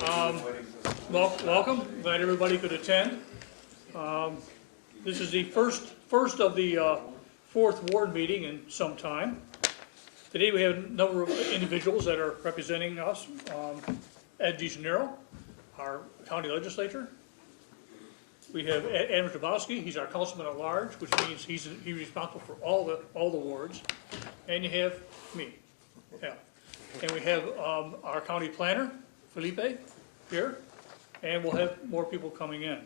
Well, welcome. Glad everybody could attend. This is the first of the fourth ward meeting in some time. Today we have a number of individuals that are representing us. Ed DeGennaro, our county legislator. We have Adam Tabelski. He's our Councilman-At-Large, which means he's responsible for all the wards. And you have me. Yeah. And we have our county planner, Felipe, here, and we'll have more people coming in.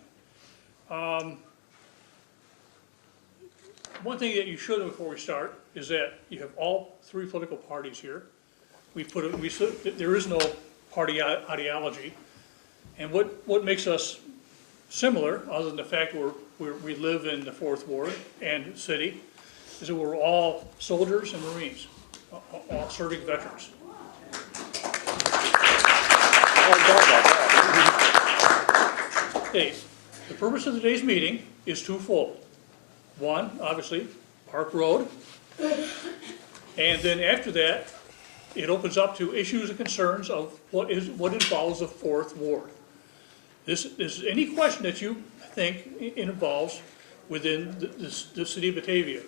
One thing that you should know before we start is that you have all three political parties here. There is no party ideology, and what makes us similar, other than the fact we live in the fourth ward and city, is that we're all soldiers and Marines, all serving veterans. Okay, the purpose of today's meeting is twofold. One, obviously, Park Road, and then after that, it opens up to issues and concerns of what involves the fourth ward. This is any question that you think it involves within the city of Batavia.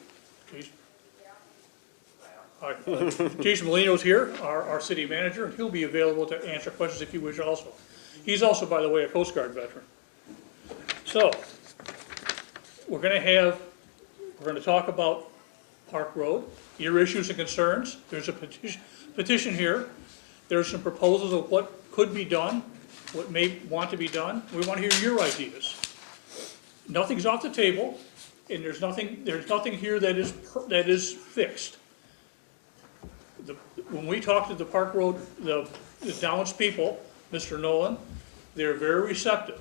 Jason Molino's here, our city manager, and he'll be available to answer questions if you wish also. He's also, by the way, a Coast Guard veteran. So, we're going to talk about Park Road, your issues and concerns. There's a petition here. There's some proposals of what could be done, what may want to be done. We want to hear your ideas. Nothing's off the table, and there's nothing here that is fixed. When we talk to the Park Road, the Downs people, Mr. Nolan, they're very receptive.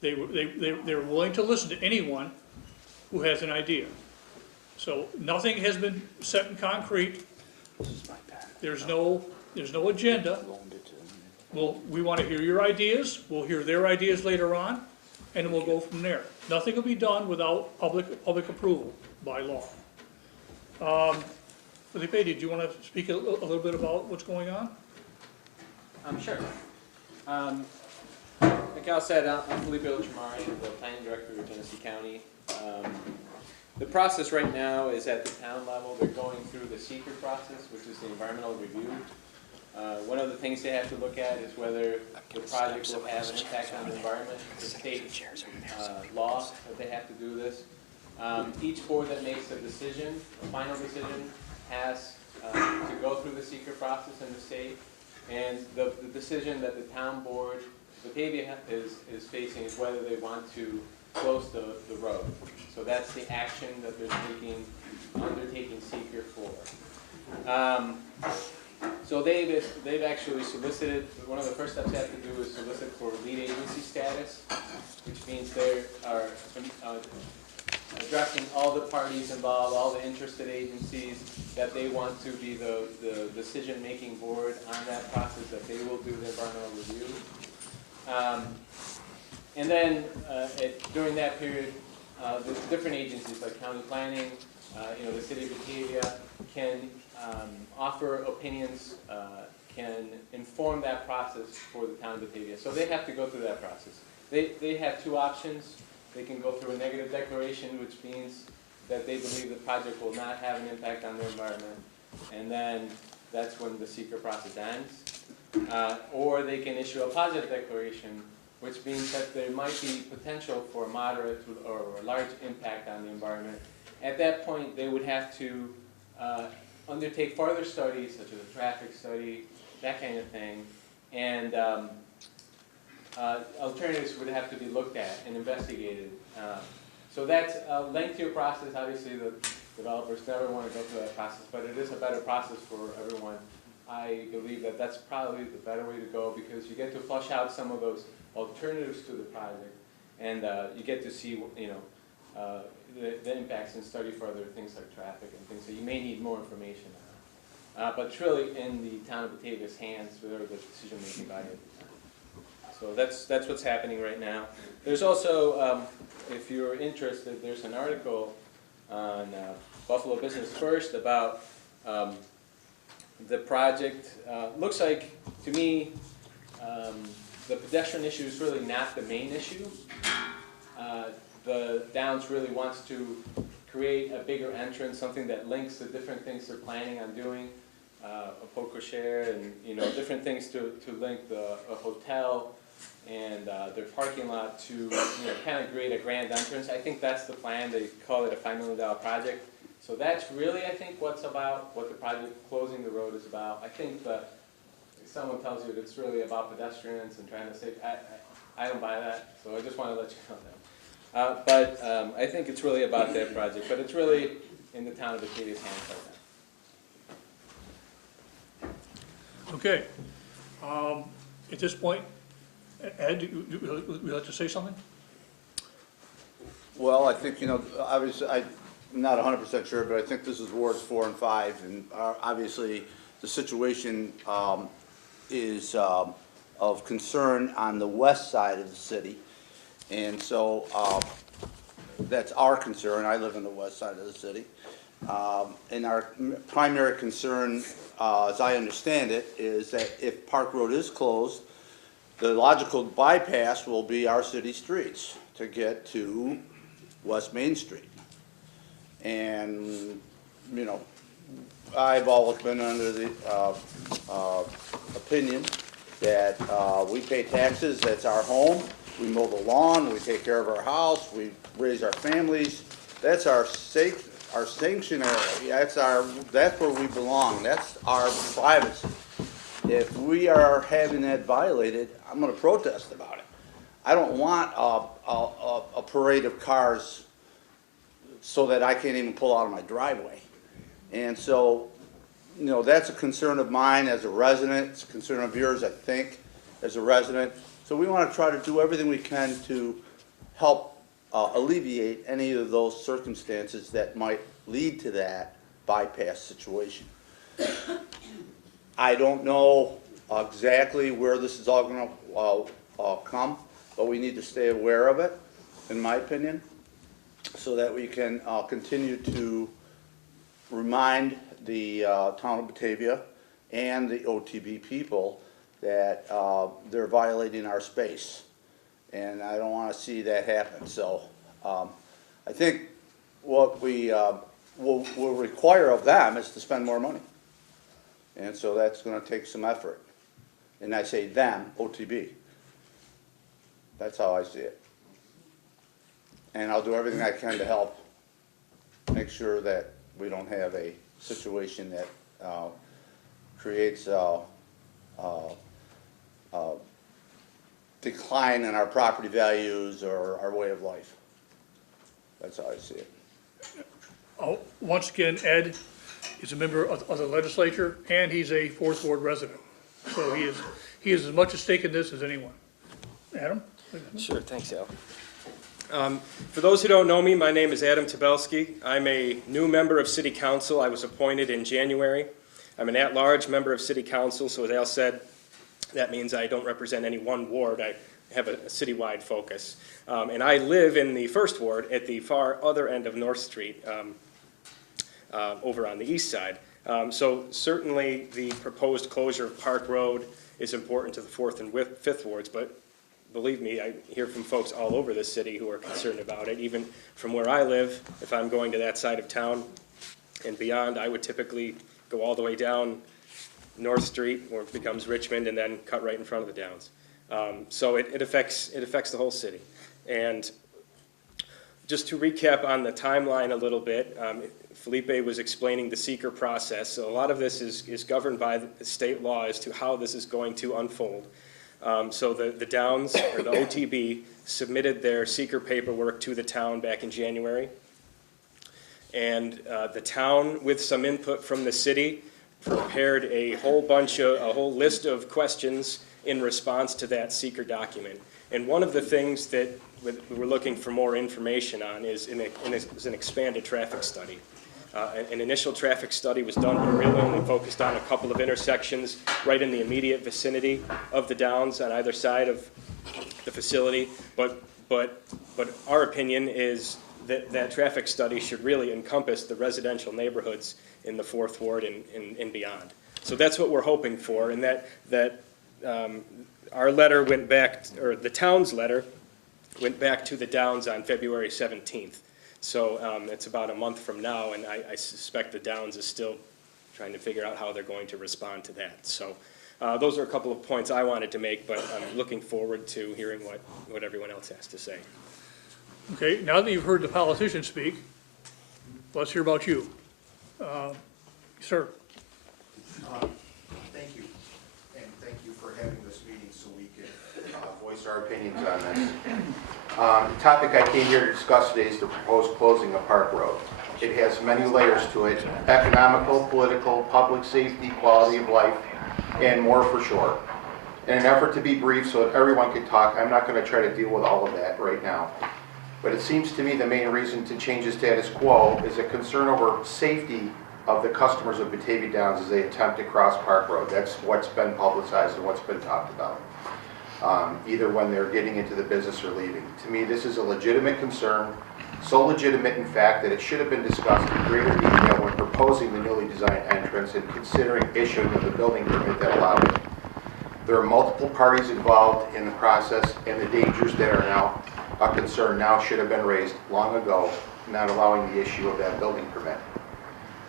They're willing to listen to anyone who has an idea. So nothing has been set in concrete. There's no agenda. We want to hear your ideas. We'll hear their ideas later on, and we'll go from there. Nothing will be done without public approval by law. Felipe, did you want to speak a little bit about what's going on? Sure. Like Al said, I'm Felipe Oltramari, the planning director of Genesee County. The process right now is at the town level. They're going through the SEQR process, which is the environmental review. One of the things they have to look at is whether the project will have an impact on the environment. The state law that they have to do this. Each board that makes a decision, a final decision, has to go through the SEQR process in the state. And the decision that the town board, Batavia, is facing is whether they want to close the road. So that's the action that they're undertaking SEQR for. So they've actually solicited, one of the first steps they have to do is solicit for lead agency status, which means they are addressing all the parties involved, all the interested agencies, that they want to be the decision-making board on that process, that they will do the environmental review. And then during that period, the different agencies like county planning, the city of Batavia can offer opinions, can inform that process for the town of Batavia. So they have to go through that process. They have two options. They can go through a negative declaration, which means that they believe the project will not have an impact on the environment, and then that's when the SEQR process ends. Or they can issue a positive declaration, which means that there might be potential for a moderate or a large impact on the environment. At that point, they would have to undertake further studies, such as a traffic study, that kind of thing, and alternatives would have to be looked at and investigated. So that's a lengthier process. Obviously, the developers never want to go through that process, but it is a better process for everyone. I believe that that's probably the better way to go, because you get to flush out some of those alternatives to the project, and you get to see, the impacts and study further things like traffic and things that you may need more information on. But it's really in the town of Batavia's hands for the decision-making body at the time. So that's what's happening right now. There's also, if you're interested, there's an article on Buffalo Business First about the project. Looks like, to me, the pedestrian issue is really not the main issue. The Downs really wants to create a bigger entrance, something that links the different things they're planning on doing, a poker share and, you know, different things to link a hotel and their parking lot to, you know, kind of create a grand entrance. I think that's the plan. They call it a $5 million project. So that's really, I think, what the project, closing the road is about. I think that if someone tells you that it's really about pedestrians and trying to save, I don't buy that, so I just want to let you know that. But I think it's really about that project, but it's really in the town of Batavia's hands right now. Okay. At this point, Ed, would you like to say something? Well, I think, you know, obviously, I'm not 100% sure, but I think this is wards 4 and 5, and obviously, the situation is of concern on the west side of the city, and so that's our concern. I live on the west side of the city, and our primary concern, as I understand it, is that if Park Road is closed, the logical bypass will be our city streets to get to West Main Street. And, you know, I've always been under the opinion that we pay taxes, that's our home, we mow the lawn, we take care of our house, we raise our families, that's our sanctuary, that's where we belong, that's our privacy. If we are having that violated, I'm gonna protest about it. I don't want a parade of cars so that I can't even pull out of my driveway. And so, you know, that's a concern of mine as a resident, it's a concern of yours, I think, as a resident. So we want to try to do everything we can to help alleviate any of those circumstances that might lead to that bypass situation. I don't know exactly where this is all going to come, but we need to stay aware of it, in my opinion, so that we can continue to remind the town of Batavia and the OTB people that they're violating our space. And I don't want to see that happen. So I think what we will require of them is to spend more money. And so that's going to take some effort. And I say them, OTB. That's how I see it. And I'll do everything I can to help make sure that we don't have a situation that creates a decline in our property values or our way of life. That's how I see it. Oh, once again, Ed is a member of the legislature, and he's a 4th Ward resident. So he is as much at stake in this as anyone. Adam? Sure, thanks, Al. For those who don't know me, my name is Adam Tabelski. I'm a new member of City Council. I was appointed in January. I'm an at-large member of City Council, so as Al said, that means I don't represent any one ward. I have a citywide focus. And I live in the 1st Ward at the far other end of North Street, over on the east side. So certainly the proposed closure of Park Road is important to the 4th and 5th Wards, but believe me, I hear from folks all over the city who are concerned about it. Even from where I live, if I'm going to that side of town and beyond, I would typically go all the way down North Street, where it becomes Richmond, and then cut right in front of the Downs. So it affects the whole city. And just to recap on the timeline a little bit, Felipe was explaining the SEQR process. So a lot of this is governed by the state law as to how this is going to unfold. So the Downs, or the OTB, submitted their SEQR paperwork to the town back in January. And the town, with some input from the city, prepared a whole list of questions in response to that SEQR document. And one of the things that we were looking for more information on is an expanded traffic study. An initial traffic study was done, but really only focused on a couple of intersections right in the immediate vicinity of the Downs on either side of the facility. But our opinion is that that traffic study should really encompass the residential neighborhoods in the 4th Ward and beyond. So that's what we're hoping for, and that our letter went back, or the town's letter went back to the Downs on February 17th. So it's about a month from now, and I suspect the Downs is still trying to figure out how they're going to respond to that. So those are a couple of points I wanted to make, but I'm looking forward to hearing what everyone else has to say. Okay, now that you've heard the politicians speak, let's hear about you. Sir. Thank you, and thank you for having this meeting so we can voice our opinions on this. The topic I came here to discuss today is the proposed closing of Park Road. It has many layers to it: economical, political, public safety, quality of life, and more for sure. In an effort to be brief so that everyone can talk, I'm not going to try to deal with all of that right now. But it seems to me the main reason to change the status quo is a concern over safety of the customers of Batavia Downs as they attempt to cross Park Road. That's what's been publicized and what's been talked about, either when they're getting into the business or leaving. To me, this is a legitimate concern, so legitimate in fact that it should have been discussed in greater detail when proposing the newly designed entrance and considering issuing of the building permit that allowed it. There are multiple parties involved in the process, and the dangers that are now a concern now should have been raised long ago, not allowing the issue of that building permit.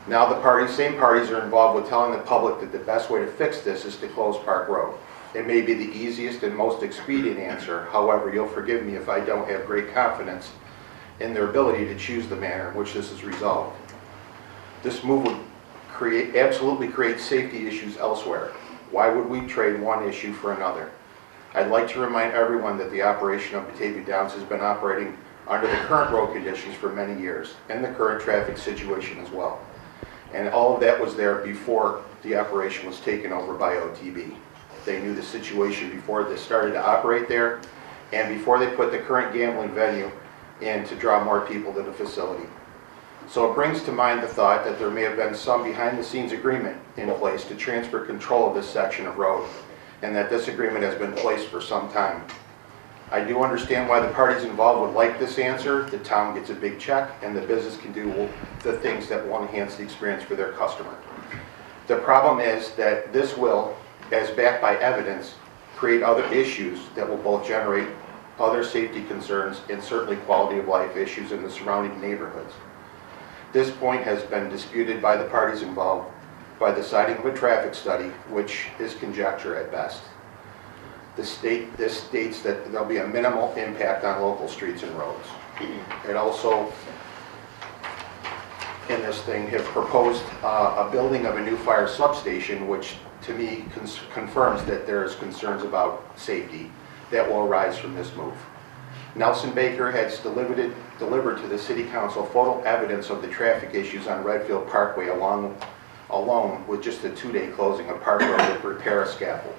Now the same parties are involved with telling the public that the best way to fix this is to close Park Road. It may be the easiest and most expedient answer. However, you'll forgive me if I don't have great confidence in their ability to choose the manner in which this is resolved. This move would absolutely create safety issues elsewhere. Why would we trade one issue for another? I'd like to remind everyone that the operation of Batavia Downs has been operating under the current road conditions for many years, and the current traffic situation as well. And all of that was there before the operation was taken over by OTB. They knew the situation before they started to operate there, and before they put the current gambling venue in to draw more people to the facility. So it brings to mind the thought that there may have been some behind-the-scenes agreement in place to transfer control of this section of road, and that this agreement has been placed for some time. I do understand why the parties involved would like this answer. The town gets a big check, and the business can do the things that will enhance the experience for their customer. The problem is that this will, as backed by evidence, create other issues that will both generate other safety concerns and certainly quality of life issues in the surrounding neighborhoods. This point has been disputed by the parties involved by the citing of a traffic study, which is conjecture at best. This states that there'll be a minimal impact on local streets and roads. It also, in this thing, have proposed a building of a new fire substation, which to me confirms that there is concerns about safety that will arise from this move. Nelson Baker has delivered to the City Council photo evidence of the traffic issues on Redfield Parkway alone with just a 2-day closing of Park Road to repair a scaffold.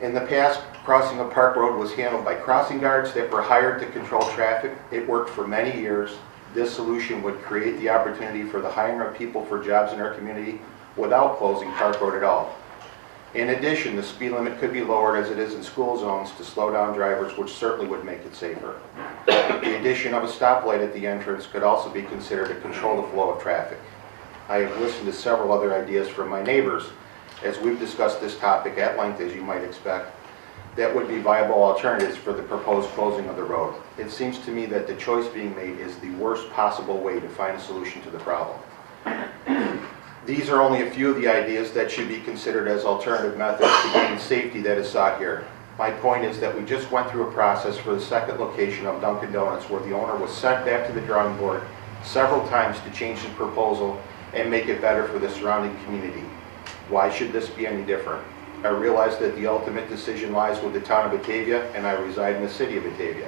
In the past, crossing of Park Road was handled by crossing guards that were hired to control traffic. It worked for many years. This solution would create the opportunity for the hiring of people for jobs in our community without closing Park Road at all. In addition, the speed limit could be lowered as it is in school zones to slow down drivers, which certainly would make it safer. The addition of a stoplight at the entrance could also be considered to control the flow of traffic. I have listened to several other ideas from my neighbors as we've discussed this topic at length, as you might expect, that would be viable alternatives for the proposed closing of the road. It seems to me that the choice being made is the worst possible way to find a solution to the problem. These are only a few of the ideas that should be considered as alternative methods to gain safety that is sought here. My point is that we just went through a process for the second location of Dunkin' Donuts where the owner was sent back to the drawing board several times to change his proposal and make it better for the surrounding community. Why should this be any different? I realize that the ultimate decision lies with the town of Batavia, and I reside in the city of Batavia.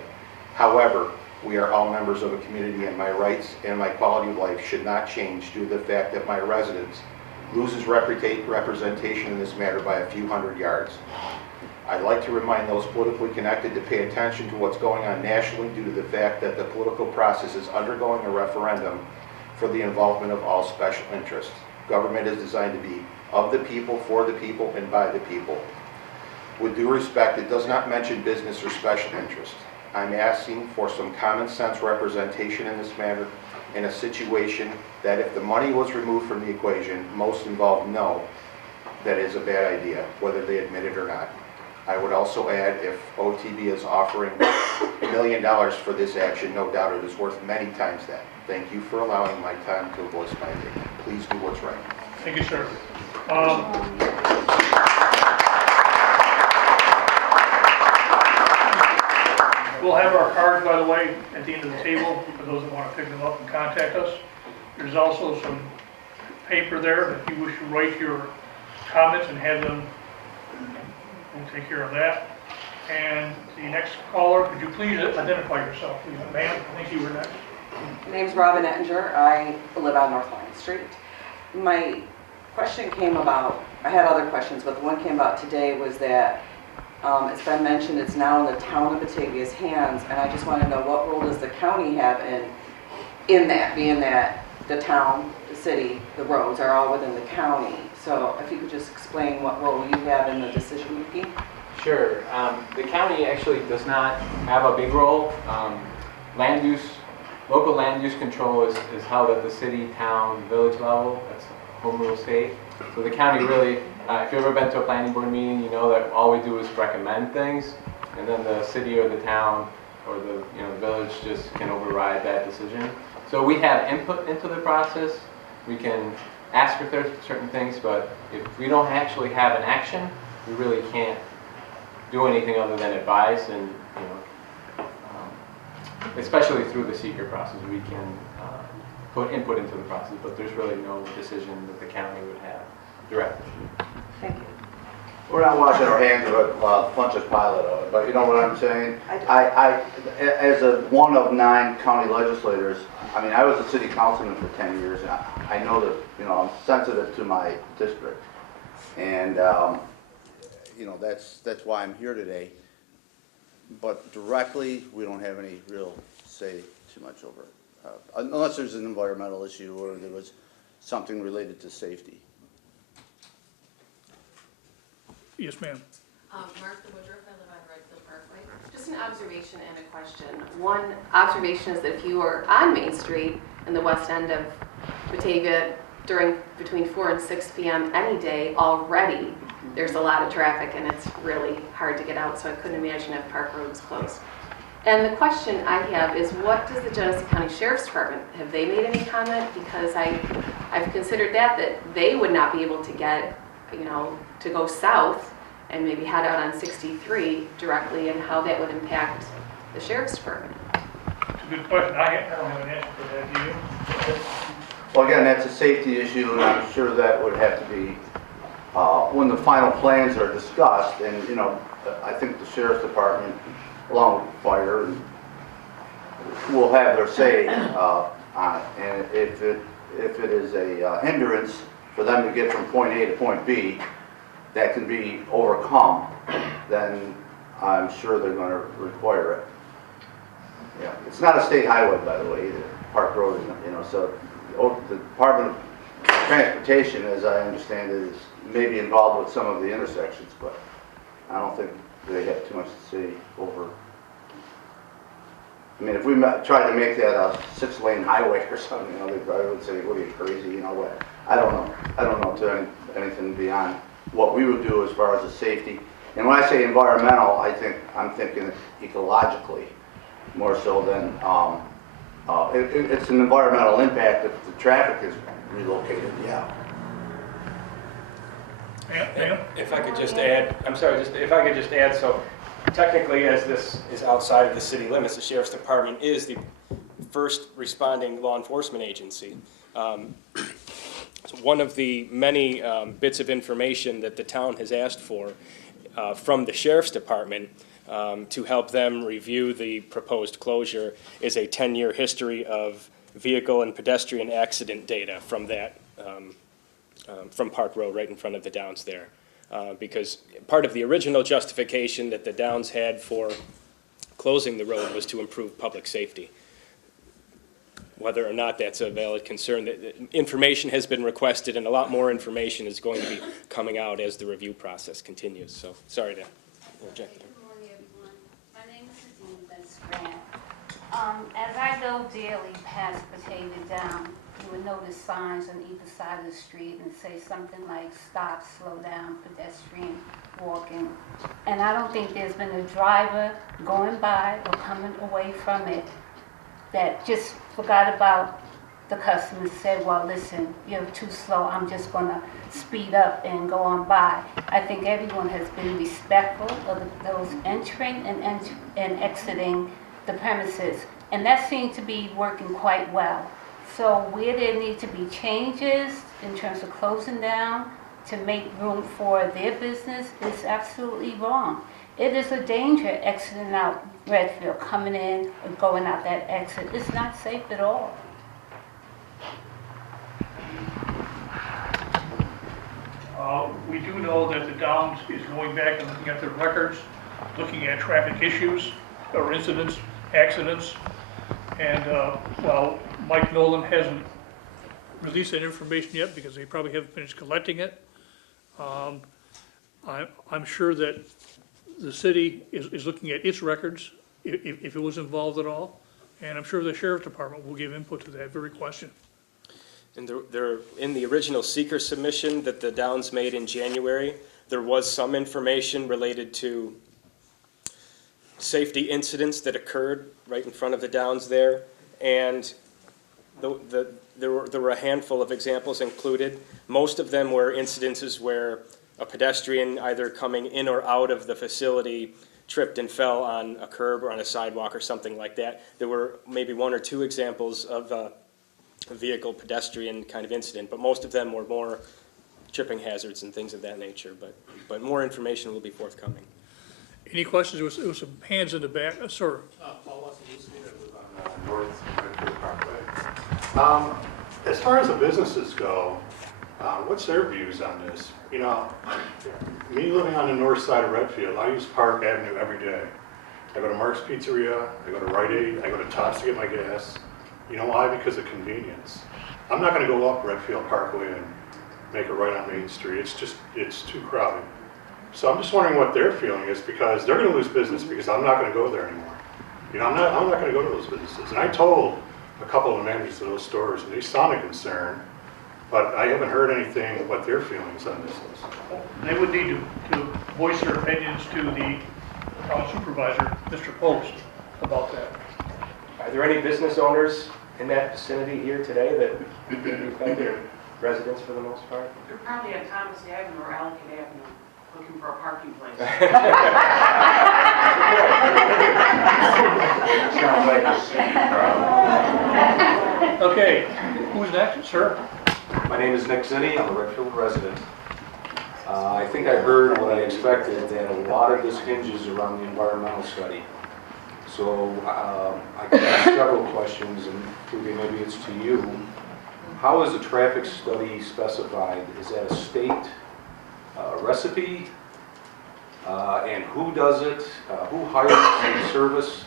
However, we are all members of a community, and my rights and my quality of life should not change due to the fact that my residence loses representation in this matter by a few hundred yards. I'd like to remind those politically connected to pay attention to what's going on nationally due to the fact that the political process is undergoing a referendum for the involvement of all special interests. Government is designed to be of the people, for the people, and by the people. With due respect, it does not mention business or special interest. I'm asking for some common sense representation in this matter in a situation that if the money was removed from the equation, most involved know that is a bad idea, whether they admit it or not. I would also add, if OTB is offering $1 million for this action, no doubt it is worth many times that. Thank you for allowing my time to voice my opinion. Please do what's right. Thank you, sir. We'll have our cards, by the way, at the end of the table for those that want to pick them up and contact us. There's also some paper there if you wish to write your comments and have them. We'll take care of that. And the next caller, could you please identify yourself, please? Ma'am, I think you were next. My name's Robin Ettinger. I live on North Line Street. My question came about, I had other questions, but the one came about today was that it's been mentioned it's now in the Town of Batavia's hands, and I just want to know what role does the county have in that, being that the town, the city, the roads are all within the county. So if you could just explain what role you have in the decision making. Sure. The county actually does not have a big role. Local land use control is held at the city, town, village level. That's home rule state. So the county really, if you've ever been to a planning board meeting, you know that all we do is recommend things, and then the city or the town or the village just can override that decision. So we have input into the process. We can ask for certain things, but if we don't actually have an action, we really can't do anything other than advise, and especially through the SEQR process, we can put input into the process, but there's really no decision that the county would have directly. Thank you. We're not washing our hands of it, Pontius Pilate of it, but you know what I'm saying? I As one of 9 county legislators, I mean, I was a city councilman for 10 years, and I know that, I'm sensitive to my district. And, that's why I'm here today. But directly, we don't have any real say too much over it. Unless there's an environmental issue or there was something related to safety. Yes, ma'am. Martha Woodruff, I live on Redfield Parkway. Just an observation and a question. One observation is that if you are on Main Street in the west end of Batavia between 4 and 6 p.m. any day, already there's a lot of traffic and it's really hard to get out, so I couldn't imagine if Park Road was closed. And the question I have is, what does the Genesee County Sheriff's Department, have they made any comment? Because I've considered that they would not be able to get, to go south and maybe head out on 63 directly, and how that would impact the Sheriff's Department. It's a good question. I don't have an answer for that, do you? Well, again, that's a safety issue, and I'm sure that would have to be, when the final plans are discussed, and, I think the Sheriff's Department, along with fire, will have their say on it. And if it is a hindrance for them to get from point A to point B, that can be overcome, then I'm sure they're going to require it. Yeah, it's not a state highway, by the way, either. Park Road, so the Department of Transportation, as I understand it, is maybe involved with some of the intersections, but I don't think they have too much to say over. I mean, if we tried to make that a 6-lane highway or something, they probably would say, "What are you, crazy?" You know what? I don't know. I don't know to anything beyond what we would do as far as the safety. And when I say environmental, I'm thinking ecologically more so than it's an environmental impact if the traffic is relocated. Yeah. Ma'am? If I could just add, so technically, as this is outside of the city limits, the Sheriff's Department is the first responding law enforcement agency. So one of the many bits of information that the town has asked for from the Sheriff's Department to help them review the proposed closure is a 10-year history of vehicle and pedestrian accident data from that, from Park Road right in front of the Downs there. Because part of the original justification that the Downs had for closing the road was to improve public safety. Whether or not that's a valid concern, that information has been requested, and a lot more information is going to be coming out as the review process continues. So, sorry to interject. Good morning, everyone. My name is Nadine Benz-Grant. As I go daily past Batavia Down, you will notice signs on either side of the street and say something like stop, slow down, pedestrian, walking. And I don't think there's been a driver going by or coming away from it that just forgot about the customer, said, well, listen, you're too slow, I'm just gonna speed up and go on by. I think everyone has been respectful of those entering and exiting the premises, and that seemed to be working quite well. So where there need to be changes in terms of closing down to make room for their business is absolutely wrong. It is a danger exiting out Redfield, coming in and going out that exit. It's not safe at all. We do know that the Downs is going back and looking at their records, looking at traffic issues or incidents, accidents. And while Mike Nolan hasn't released that information yet because they probably haven't finished collecting it, I'm sure that the city is looking at its records, if it was involved at all. And I'm sure the sheriff's department will give input to that very question. And there, in the original seeker submission that the Downs made in January, there was some information related to safety incidents that occurred right in front of the Downs there. And there were a handful of examples included. Most of them were incidences where a pedestrian either coming in or out of the facility tripped and fell on a curb or on a sidewalk or something like that. There were maybe one or two examples of a vehicle pedestrian kind of incident, but most of them were more tripping hazards and things of that nature. But more information will be forthcoming. Any questions? There was some hands in the back. Sir. Paul Wasiewski, I live on North Redfield Parkway. As far as the businesses go, what's their views on this? You know, me living on the north side of Redfield, I use Park Avenue every day. I go to Mark's Pizzeria, I go to Rite Aid, I go to Tops to get my gas. You know why? Because of convenience. I'm not going to go up Redfield Parkway and make a right on Main Street. It's too crowded. So I'm just wondering what their feeling is, because they're going to lose business because I'm not going to go there anymore. You know, I'm not going to go to those businesses. And I told a couple of the managers of those stores, and they sounded concerned, but I haven't heard anything what their feelings on this is. They would need to voice their opinions to the town supervisor, Mr. Post, about that. Are there any business owners in that vicinity here today that would be affected, or residents for the most part? They're probably at Thomas Avenue or Ellicott Avenue, looking for a parking place. Okay, who's next, sir? My name is Nick Zinni, I'm a Redfield resident. I think I heard what I expected, that a lot of this hinges around the environmental study. So I can ask several questions, and maybe it's to you. How is a traffic study specified? Is that a state recipe? And who does it? Who hires the service?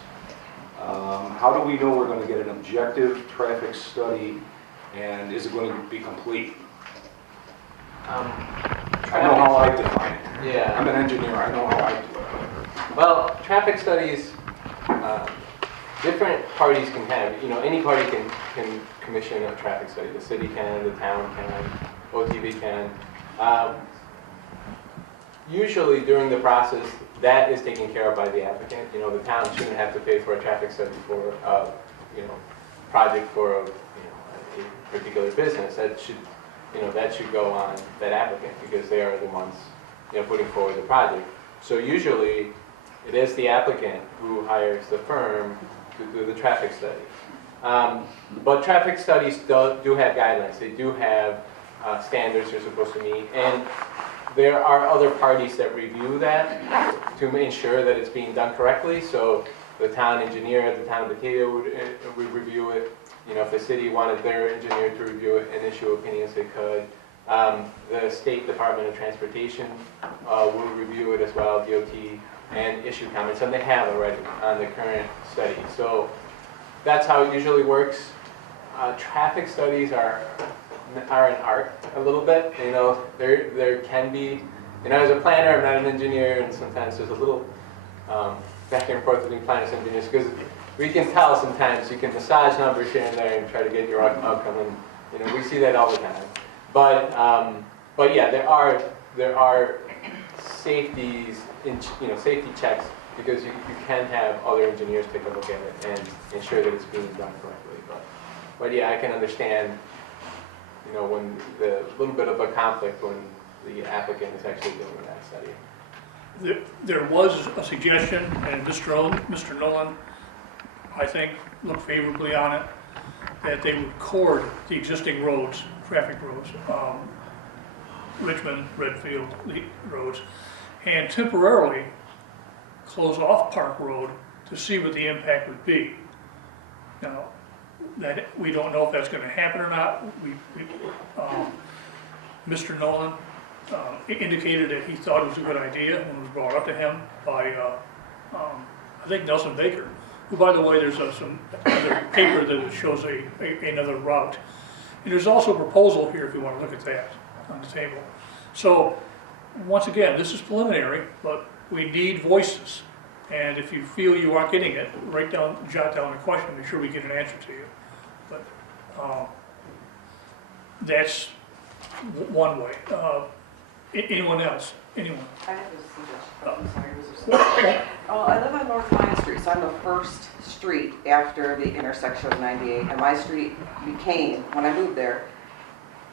How do we know we're going to get an objective traffic study, and is it going to be complete? I know how I define it. Yeah. I'm an engineer, I know how I do it. Well, traffic studies, different parties can have, any party can commission a traffic study. The city can, the town can, OTB can. Usually during the process, that is taken care of by the applicant. The town shouldn't have to pay for a traffic study for a, project for a particular business. That should go on that applicant, because they are the ones, putting forward the project. So usually, it is the applicant who hires the firm to do the traffic study. But traffic studies do have guidelines. They do have standards they're supposed to meet. And there are other parties that review that to ensure that it's being done correctly. So the town engineer at the Town of Batavia would review it. If the city wanted their engineer to review it and issue opinions, they could. The State Department of Transportation will review it as well, DOT, and issue comments, and they have already on the current study. So that's how it usually works. Traffic studies are an art a little bit. There can be, as a planner, I'm not an engineer, and sometimes there's a little back and forth between planners and engineers, because we can tell sometimes you can massage numbers here and there and try to get your outcome, and we see that all the time. But yeah, there are safeties, safety checks, because you can have other engineers take a look at it and ensure that it's being done correctly. But yeah, I can understand, when the little bit of a conflict when the applicant is actually doing that study. There was a suggestion, and Mr. Nolan, I think, looked favorably on it, that they would cord the existing roads, traffic roads, Richmond, Redfield, the roads, and temporarily close off Park Road to see what the impact would be. Now, that, we don't know if that's gonna happen or not. Mr. Nolan indicated that he thought it was a good idea when it was brought up to him by, I think Nelson Baker, who, by the way, there's some other paper that shows another route. And there's also a proposal here if you want to look at that on the table. So, once again, this is preliminary, but we need voices. And if you feel you aren't getting it, jot down a question, make sure we get an answer to you. But that's one way. Anyone else? Anyone? I have a suggestion. I'm sorry, was there something? I live on North Line Street, so I'm the first street after the intersection of 98, and my street became, when I moved there,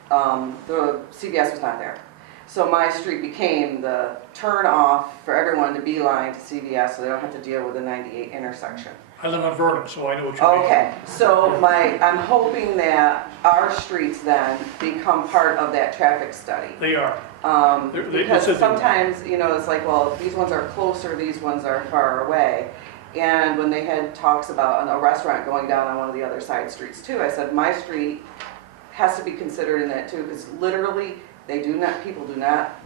the CVS was not there. So my street became the turn off for everyone to beeline to CVS, so they don't have to deal with the 98 intersection. I live on Vernon, so I know what you mean. Okay, so I'm hoping that our streets then become part of that traffic study. They are. Because sometimes, it's like, well, these ones are closer, these ones are far away. And when they had talks about a restaurant going down on one of the other side streets too, I said, my street has to be considered in that too, because literally, people do not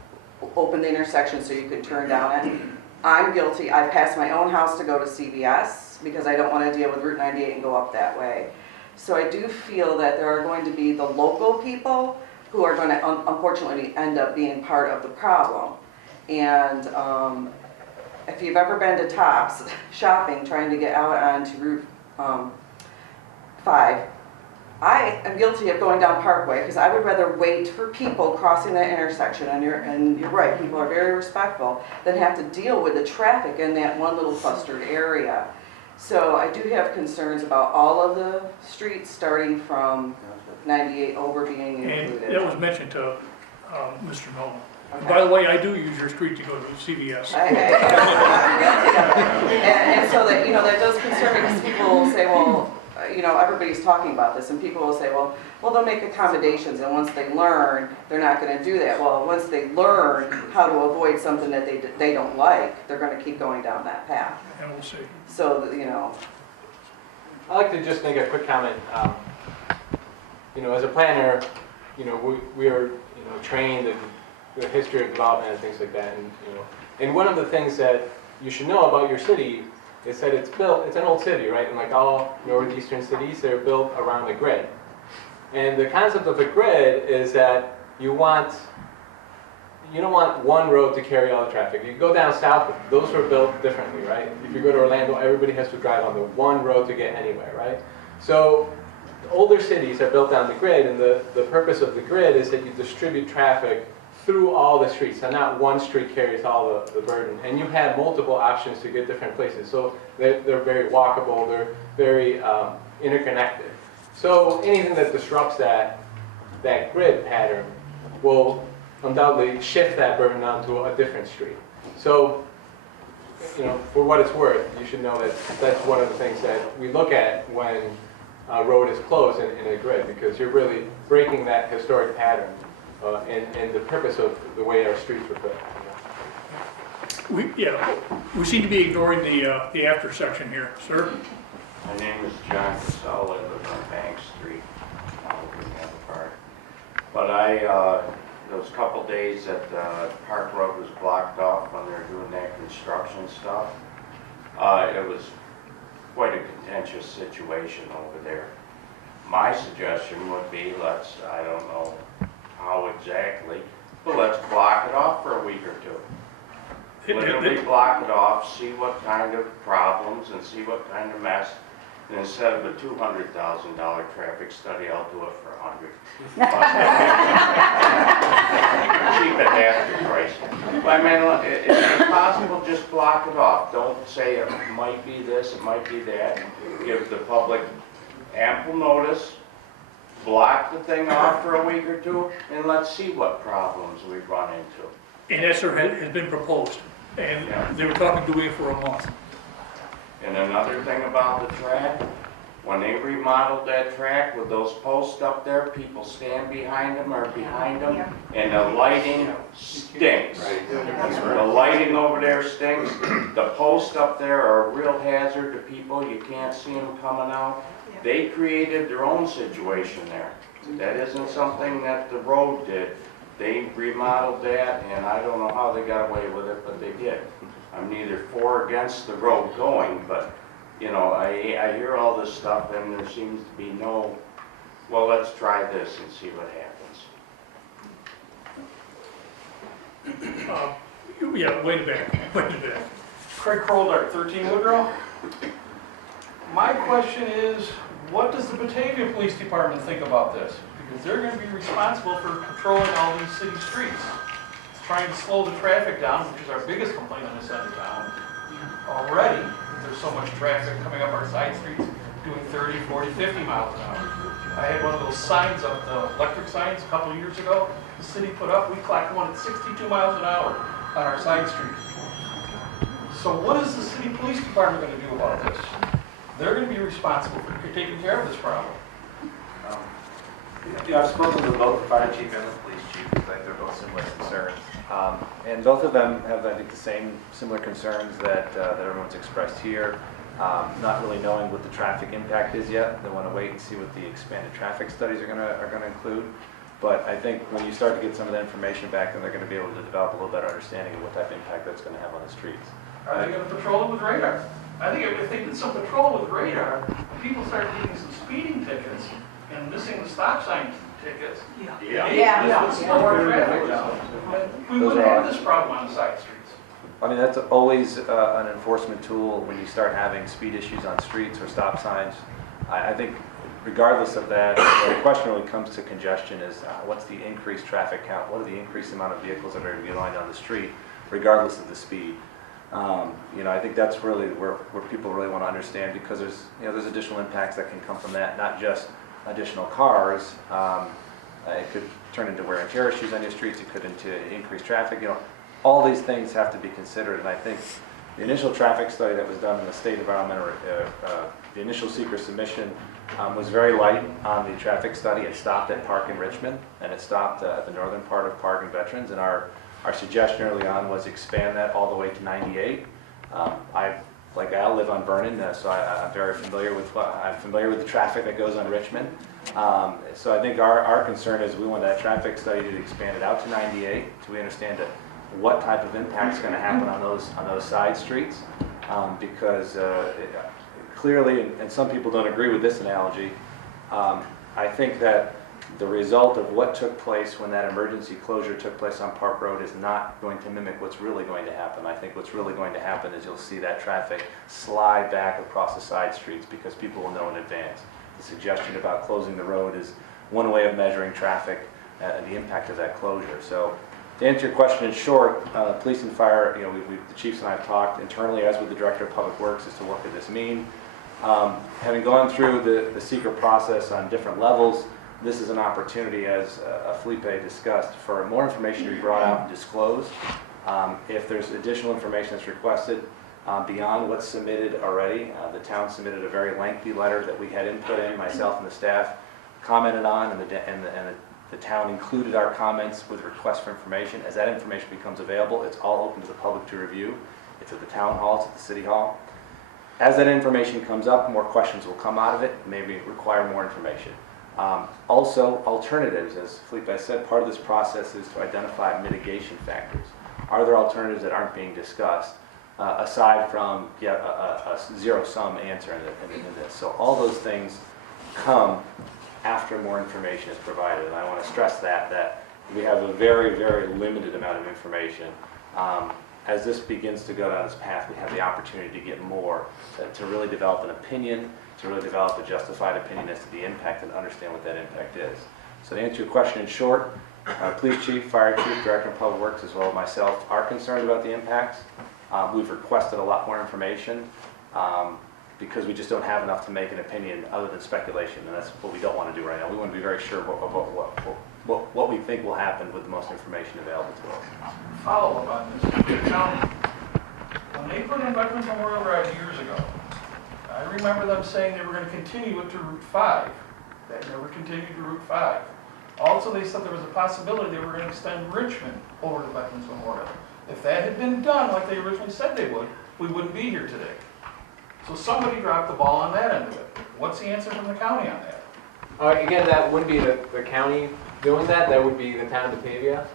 open the intersection so you can turn down it. I'm guilty, I passed my own house to go to CVS because I don't want to deal with Route 98 and go up that way. So I do feel that there are going to be the local people who are going to unfortunately end up being part of the problem. And if you've ever been to Tops shopping, trying to get out onto Route 5, I am guilty of going down Parkway because I would rather wait for people crossing that intersection, and you're right, people are very respectful, than have to deal with the traffic in that one little clustered area. So I do have concerns about all of the streets starting from 98 over being included. And that was mentioned to Mr. Nolan. Okay. By the way, I do use your street to go to CVS. And so that, that does concern me because people will say, well, everybody's talking about this, and people will say, well, they'll make accommodations, and once they learn, they're not going to do that. Well, once they learn how to avoid something that they don't like, they're going to keep going down that path. And we'll see. So, I'd like to just make a quick comment. As a planner, we are, trained in the history of development and things like that. And one of the things that you should know about your city is that it's an old city, right? And like all northeastern cities, they're built around a grid. And the concept of a grid is that you don't want one road to carry all the traffic. You go down south, those were built differently, right? If you go to Orlando, everybody has to drive on the one road to get anywhere, right? So older cities are built on the grid, and the purpose of the grid is that you distribute traffic through all the streets, and not one street carries all the burden. And you have multiple options to get different places. So they're very walkable, they're very interconnected. So anything that disrupts that grid pattern will undoubtedly shift that burden onto a different street. So, for what it's worth, you should know that that's one of the things that we look at when a road is closed in a grid, because you're really breaking that historic pattern and the purpose of the way our streets were built. We seem to be ignoring the after section here, sir. My name is John Casella. I live on Bank Street, over in the park. But those couple days that Park Road was blocked off when they were doing that construction stuff, it was quite a contentious situation over there. My suggestion would be, I don't know how exactly, but let's block it off for a week or two. Literally block it off, see what kind of problems and see what kind of mess And instead of a $200,000 traffic study, I'll do it for $100. Cheap at half the price. But I mean, if it's possible, just block it off. Don't say it might be this, it might be that. Give the public ample notice, block the thing off for a week or two, and let's see what problems we run into. And that, sir, has been proposed, and they were talking doing it for a month. And another thing about the track, when they remodeled that track with those posts up there, people stand behind them or behind them, and the lighting stinks. The lighting over there stinks. The posts up there are a real hazard to people. You can't see them coming out. They created their own situation there. That isn't something that the road did. They remodeled that, and I don't know how they got away with it, but they did. I'm neither for or against the road going, but, you know, I hear all this stuff and there seems to be no, well, let's try this and see what happens. Yeah, way in the back, way in the back. Craig Kroldart, 13 Woodrow. My question is, what does the Batavia Police Department think about this? Because they're going to be responsible for patrolling all these city streets. It's trying to slow the traffic down, which is our biggest complaint on this end of town. Already, there's so much traffic coming up our side streets doing 30, 40, 50 miles an hour. I had one of those signs up, the electric signs, a couple of years ago. The city put up, we clocked one at 62 miles an hour on our side street. So what is the city police department going to do about this? They're going to be responsible for taking care of this problem. Yeah, I've spoken to both the fire chief and the police chief, because I think they're both similar concerns. And both of them have, I think, the same similar concerns that everyone's expressed here. Not really knowing what the traffic impact is yet. They want to wait and see what the expanded traffic studies are going to include. But I think when you start to get some of that information back, then they're going to be able to develop a little better understanding of what type of impact that's going to have on the streets. Are they going to patrol it with radar? I think if they did some patrol with radar, people start getting some speeding tickets and missing the stop sign tickets. This would slow our traffic down. We wouldn't have this problem on the side streets. I mean, that's always an enforcement tool when you start having speed issues on streets or stop signs. I think regardless of that, the question really comes to congestion is what's the increased traffic count? What are the increased amount of vehicles that are going to be lined on the street, regardless of the speed? You know, I think that's really where people really want to understand, because there's additional impacts that can come from that, not just additional cars. It could turn into wear and tear issues on your streets. It could into increased traffic. You know, all these things have to be considered. And I think the initial traffic study that was done in the state environmental, the initial SEQR submission was very light on the traffic study. It stopped at Park and Richmond, and it stopped at the northern part of Park and Veterans. And our suggestion early on was expand that all the way to 98. I live on Vernon, so I'm very familiar with the traffic that goes on Richmond. So I think our concern is we want that traffic study to expand it out to 98, so we understand what type of impact is going to happen on those side streets, because clearly, and some people don't agree with this analogy, I think that the result of what took place when that emergency closure took place on Park Road is not going to mimic what's really going to happen. I think what's really going to happen is you'll see that traffic slide back across the side streets because people will know in advance. The suggestion about closing the road is one way of measuring traffic and the impact of that closure. So to answer your question in short, police and fire, the chiefs and I have talked internally, as with the director of public works, as to what could this mean. Having gone through the SEQR process on different levels, this is an opportunity, as Felipe discussed, for more information to be brought out and disclosed. If there's additional information that's requested beyond what's submitted already, the town submitted a very lengthy letter that we had input in, myself and the staff commented on, and the town included our comments with requests for information. As that information becomes available, it's all open to the public to review. It's at the town hall, it's at the city hall. As that information comes up, more questions will come out of it, maybe require more information. Also, alternatives, as Felipe said, part of this process is to identify mitigation factors. Are there alternatives that aren't being discussed, aside from a zero-sum answer in this? So all those things come after more information is provided, and I want to stress that we have a very, very limited amount of information as this begins to go down this path, we have the opportunity to get more, to really develop an opinion, to really develop a justified opinion as to the impact and understand what that impact is. So to answer your question in short, Police Chief, Fire Chief, Director of Public Works, as well as myself, are concerned about the impacts. We've requested a lot more information because we just don't have enough to make an opinion other than speculation, and that's what we don't want to do right now. We want to be very sure about what we think will happen with the most information available to us. Follow up on this. Now, when they put in Veterans Memorial Drive years ago, I remember them saying they were going to continue it to Route 5. That never continued to Route 5. Also, they said there was a possibility they were going to extend Richmond over to Veterans Memorial. If that had been done like they originally said they would, we wouldn't be here today. So somebody dropped the ball on that end of it. What's the answer from the county on that? Again, that wouldn't be the county doing that. That would be the town of Batavia.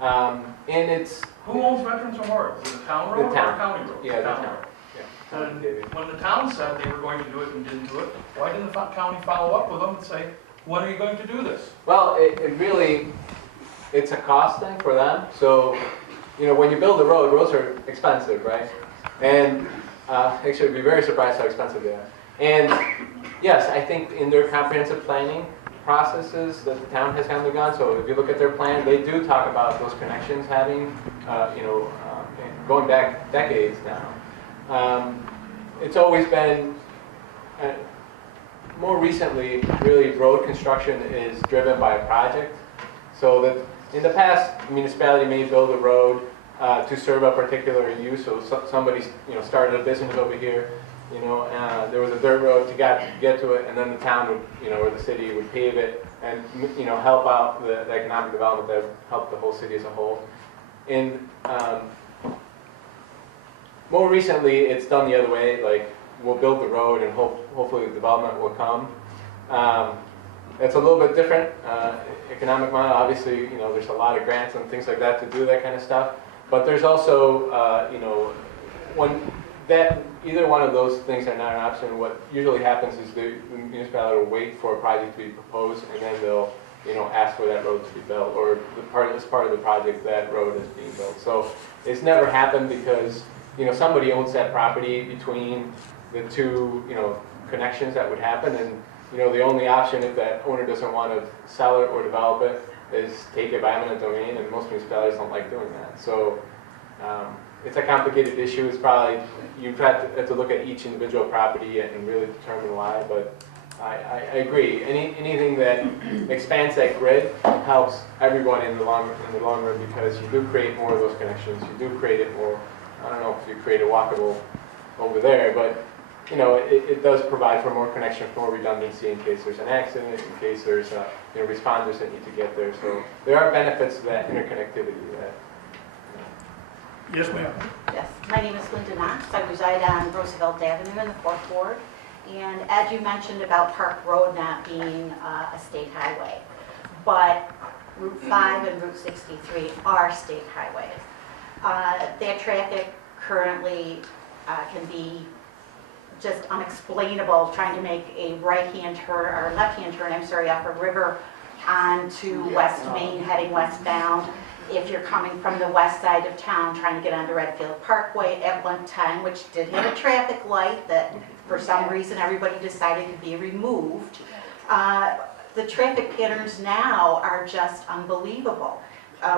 And it's... Who owns Veterans Memorial? Is it a town road or a county road? Yeah, the town. Yeah. And when the town said they were going to do it and didn't do it, why didn't the county follow up with them and say, when are you going to do this? Well, it really, it's a cost thing for them. So, you know, when you build a road, roads are expensive, right? And actually, you'd be very surprised how expensive they are. And yes, I think in their comprehensive planning processes that the town has undergone, so if you look at their plan, they do talk about those connections having, going back decades now. It's always been, more recently, really road construction is driven by a project. So that in the past, the municipality may build a road to serve a particular use. So somebody, started a business over here. There was a dirt road to get to it, and then the town would, or the city would pave it and, help out the economic development that helped the whole city as a whole. More recently, it's done the other way. Like, we'll build the road and hopefully the development will come. It's a little bit different economic model. Obviously, there's a lot of grants and things like that to do that kind of stuff. But there's also, either one of those things are not an option. What usually happens is the municipality will wait for a project to be proposed, and then they'll, ask for that road to be built, or as part of the project that road is being built. So it's never happened because, somebody owns that property between the two, connections that would happen, and the only option if that owner doesn't want to sell it or develop it is take it by eminent domain, and most municipalities don't like doing that. So it's a complicated issue. It's probably, you have to look at each individual property and really determine why, but I agree. Anything that expands that grid helps everyone in the long run, because you do create more of those connections. You do create it more. I don't know if you create a walkable over there, but it does provide for more connection, for more redundancy in case there's an accident, in case there's responders that need to get there. So there are benefits to that interconnectivity. Yes, ma'am. Yes, my name is Linda Knox. I reside on Roosevelt Avenue in the 4th Ward. And as you mentioned about Park Road not being a state highway, but Route 5 and Route 63 are state highways. That traffic currently can be just unexplainable, trying to make a right-hand turn, or left-hand turn, off a river onto West Main, heading westbound. If you're coming from the west side of town, trying to get onto Redfield Parkway at one time, which did have a traffic light that for some reason everybody decided to be removed. The traffic patterns now are just unbelievable.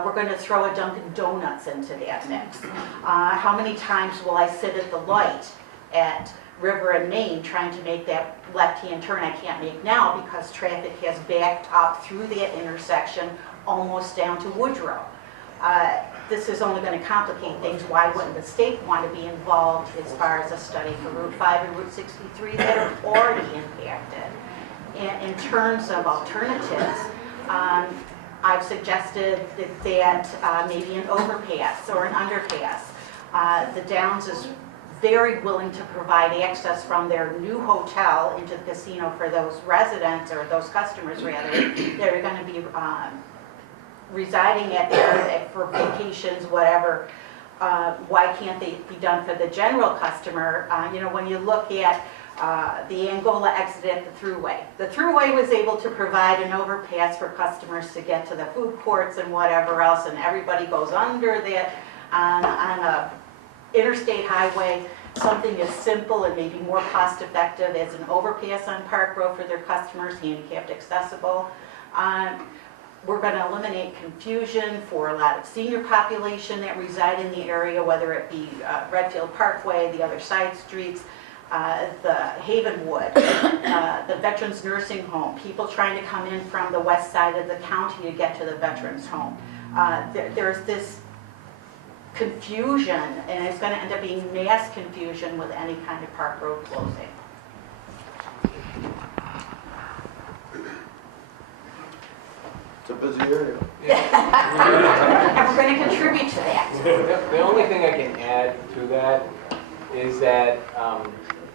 We're going to throw a Dunkin' Donuts into that mix. How many times will I sit at the light at River and Main trying to make that left-hand turn I can't make now because traffic has backed up through that intersection almost down to Woodrow. This is only going to complicate things. Why wouldn't the state want to be involved as far as a study for Route 5 and Route 63 that are already impacted? In terms of alternatives, I've suggested that maybe an overpass or an underpass. The Downs is very willing to provide access from their new hotel into the casino for those residents, or those customers rather, that are going to be residing at there for vacations, whatever. Why can't they be done for the general customer? When you look at the Angola exit at the Thruway was able to provide an overpass for customers to get to the food courts and whatever else, and everybody goes under that on a interstate highway, something as simple and maybe more cost effective as an overpass on Park Road for their customers, handicapped accessible. We're going to eliminate confusion for a lot of senior population that reside in the area, whether it be Redfield Parkway, the other side streets, the Havenwood, the Veterans Nursing Home, people trying to come in from the west side of the county to get to the Veterans Home. There's this confusion, and it's going to end up being mass confusion with any kind of Park Road closing. It's a busy area. And we're going to contribute to that. The only thing I can add to that is that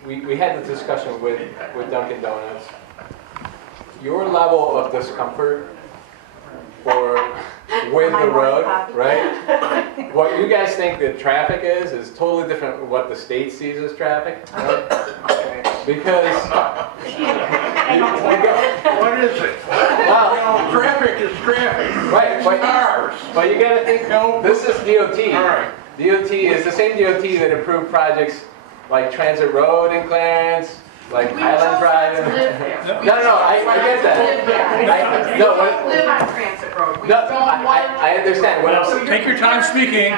we had the discussion with Dunkin' Donuts. Your level of discomfort with the road, right? What you guys think that traffic is totally different from what the state sees as traffic. Right? Because What is it? well, Traffic is traffic. right, It's cars. but you gotta think, this is DOT. All right. DOT is the same DOT that approved projects like Transit Road in Clarence, like Island Drive. No, I get that. We don't live on Transit Road. We don't want. I understand. What I'm Take your time speaking,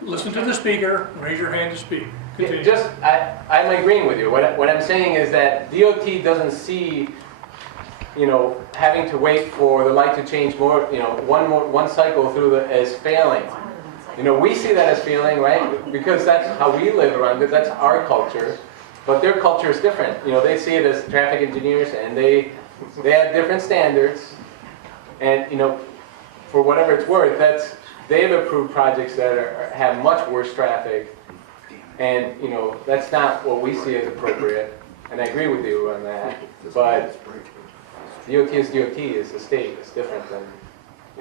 listen to the speaker, raise your hand to speak. Continue. I'm agreeing with you. What I'm saying is that DOT doesn't see, having to wait for the light to change more, one cycle through as failing. We see that as failing, right? Because that's how we live around it. That's our culture. But their culture is different. They see it as traffic engineers, and they have different standards. And for whatever it's worth, they've approved projects that have much worse traffic. And, that's not what we see as appropriate, and I agree with you on that, but DOT is DOT, is the state, it's different than,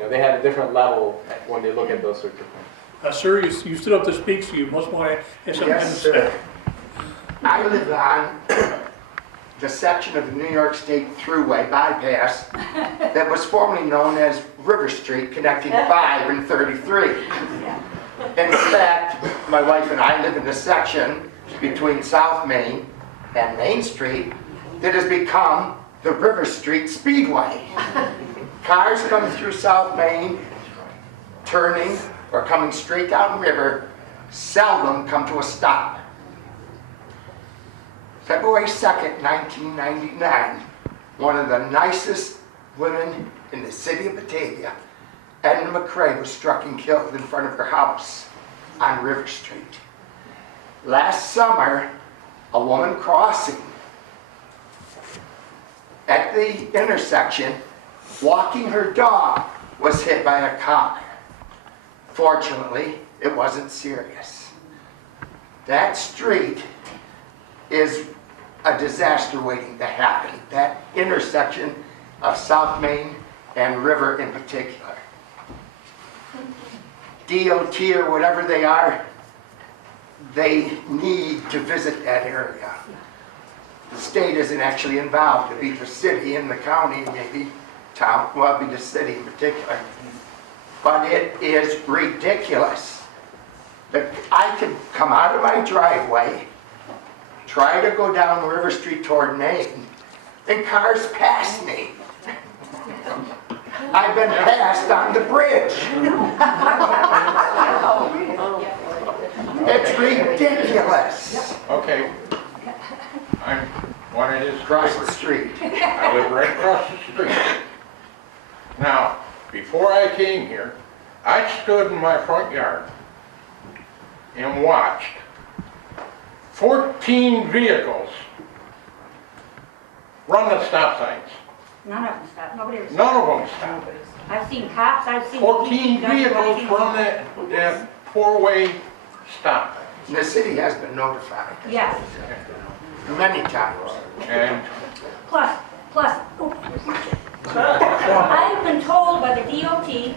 they have a different level when they look at those sorts of things. Sir, you stood up to speak, so you must want to have something to Yes, say. sir. I live on the section of the New York State Thruway bypass that was formerly known as River Street, connecting 5 and 33. In fact, my wife and I live in the section between South Main and Main Street that has become the River Street Speedway. Cars coming through South Main, turning or coming straight down river, seldom come to a stop. February 2nd, 1999, one of the nicest women in the city of Batavia, Edna McCrae, was struck and killed in front of her house on River Street. Last summer, a woman crossing at the intersection, walking her dog, was hit by a car. Fortunately, it wasn't serious. That street is a disaster waiting to happen. That intersection of South Main and River in particular. DOT or whatever they are, they need to visit that area. The state isn't actually involved. It'd be the city and the county, maybe town, well, it'd be the city in particular. But it is ridiculous that I could come out of my driveway, try to go down River Street toward Main, and cars pass me. I've been passed on the bridge. It's ridiculous. Okay. I'm one of his Across the neighbors. street. I live right across the street. Now, before I came here, I stood in my front yard and watched 14 vehicles run the stop signs. None of them stopped, nobody was. None of them stopped. I've seen cops, I've seen. 14 vehicles run that four-way stop. The city has been notified Yes, many times. And plus, I've been told by the DOT, who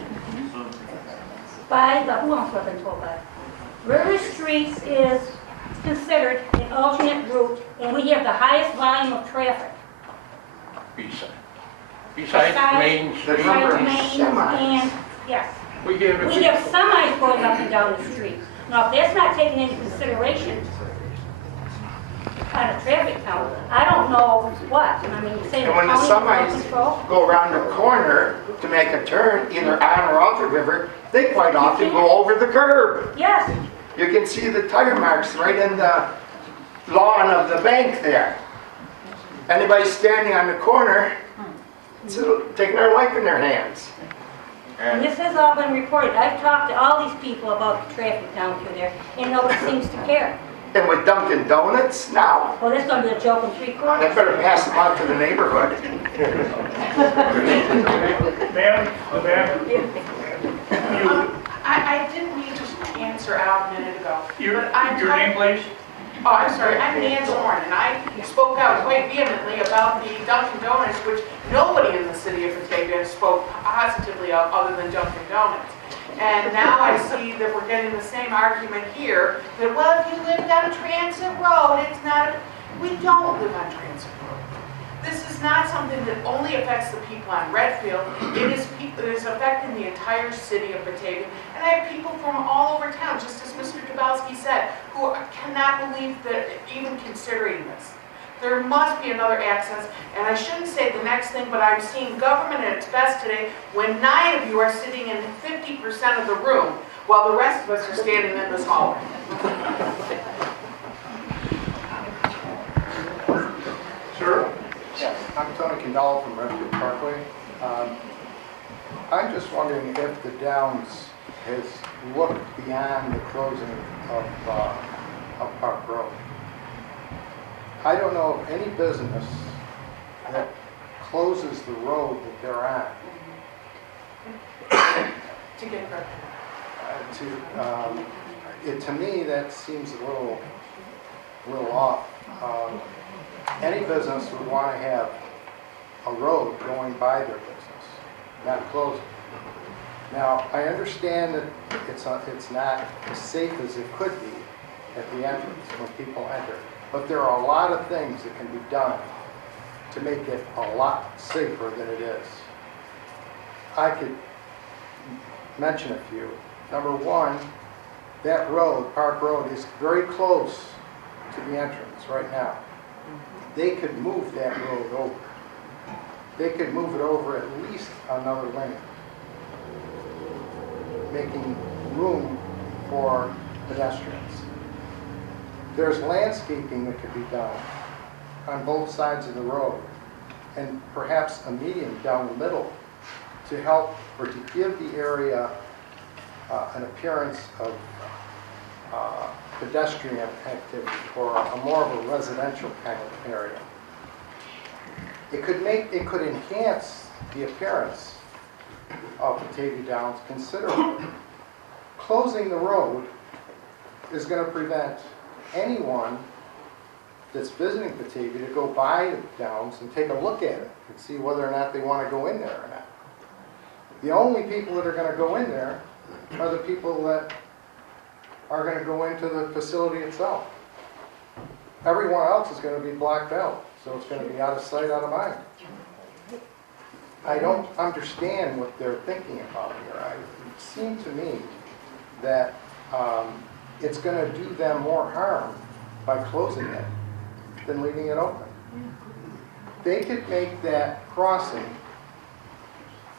else have I been told by? River Street is considered an alternate route, and we have the highest volume of traffic. besides Main Street, Besides Main and, yes. we give We have semis going up and down the street. Now, if that's not taken into consideration on a traffic count, I don't know what. I mean, you say the And when the county semis control. go around the corner to make a turn, either on or off the river, they quite often go over the curb. Yes, You can see the tire marks right in the lawn of the bank there. Anybody standing on the corner, it's taking their life in their hands. and this has all been reported. I've talked to all these people about the traffic down through there, and nobody seems to care. And with Dunkin' Donuts, now, Well, this is gonna be a joke in 3 they quarters. better pass them out to the neighborhood. Ma'am, the back, I didn't mean to answer out a minute ago. your but I'm name, please? Oh, I'm sorry, I'm Nan Zorn, and I spoke out quite vehemently about the Dunkin' Donuts, which nobody in the city of Batavia spoke positively of other than Dunkin' Donuts. And now I see that we're getting the same argument here, that, well, if you live on Transit Road, it's not, we don't live on Transit Road. This is not something that only affects the people on Redfield, it is affecting the entire city of Batavia. And I have people from all over town, just as Mr. Tabelski said, who cannot believe that even considering this. There must be another access, and I shouldn't say the next thing, but I'm seeing government at its best today when 9 of you are sitting in 50% of the room, while the rest of us are standing in this hallway. Sir? Yes, I'm Tony Kendall from Redfield Parkway. I'm just wondering if the Downs has looked beyond the closing of Park Road. I don't know of any business that closes the road that they're on. To get To me, that seems a little off. Any business would want to have a road going by their business, not closing. Now, I understand that it's not as safe as it could be at the entrance when people enter, but there are a lot of things that can be done to make it a lot safer than it is. I could mention a few. Number one, that road, Park Road, is very close to the entrance right now. They could move that road over. They could move it over at least another lane, making room for pedestrians. There's landscaping that could be done on both sides of the road, and perhaps a median down the middle to help or to give the area an appearance of pedestrian activity or a more of a residential kind of area. It could enhance the appearance of Batavia Downs considerably. Closing the road is going to prevent anyone that's visiting Batavia to go by the Downs and take a look at it and see whether or not they want to go in there or not. The only people that are going to go in there are the people that are going to go into the facility itself. Everyone else is going to be blocked out, so it's going to be out of sight, out of mind. I don't understand what they're thinking about here. It seemed to me that it's going to do them more harm by closing it than leaving it open. They could make that crossing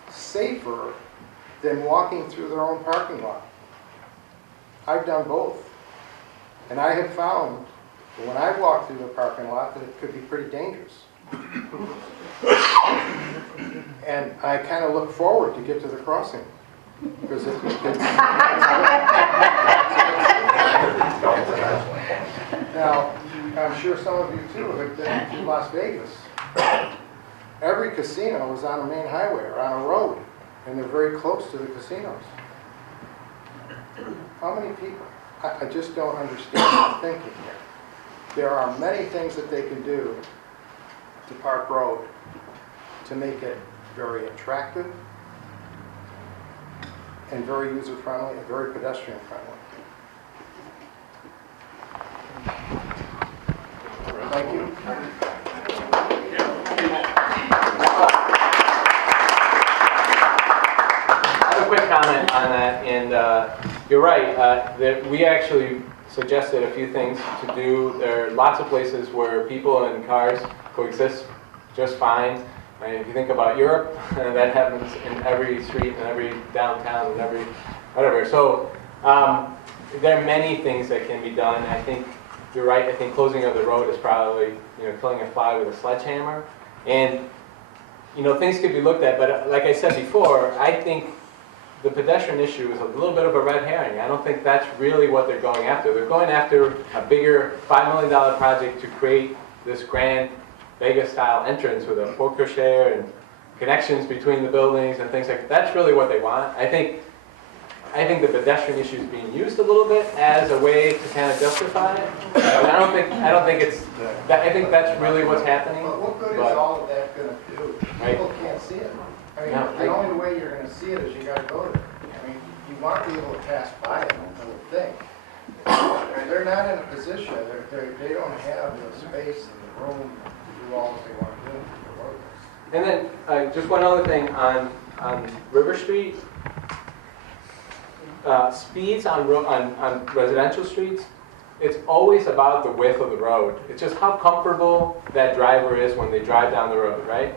safer than walking through their own parking lot. I've done both. And I have found that when I walk through the parking lot that it could be pretty dangerous. And I kind of look forward to get to the crossing. Because now, I'm sure some of you too have been to Las Vegas. Every casino is on a main highway or on a road, and they're very close to the casinos. How many people? I just don't understand the thinking here. There are many things that they can do to Park Road to make it very attractive and very user-friendly and very pedestrian-friendly. Thank you. I have a quick comment on that, and you're right. We actually suggested a few things to do. There are lots of places where people and cars coexist just fine. And if you think about Europe, that happens in every street and every downtown and every whatever. So there are many things that can be done. I think you're right. I think closing of the road is probably killing a fly with a sledgehammer. And things could be looked at. But like I said before, I think the pedestrian issue is a little bit of a red herring. I don't think that's really what they're going after. They're going after a bigger $5 million project to create this grand Vegas-style entrance with a porte cochere and connections between the buildings and things like that. That's really what they want. I think the pedestrian issue is being used a little bit as a way to kind of justify it. But I don't think it's. I think that's really what's happening. But what good is all of that going to do? People can't see it. I mean, the only way you're going to see it is you got to go there. I mean, you want to be able to pass by it, I would think. They're not in a position. They don't have the space and the room to do all that they want to do. And then just one other thing on River Street. Speeds on residential streets, it's always about the width of the road. It's just how comfortable that driver is when they drive down the road, right?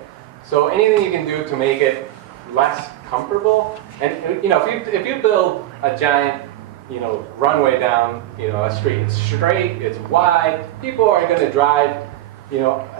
So anything you can do to make it less comfortable, and if you build a giant runway down a street, it's straight, it's wide, people are going to drive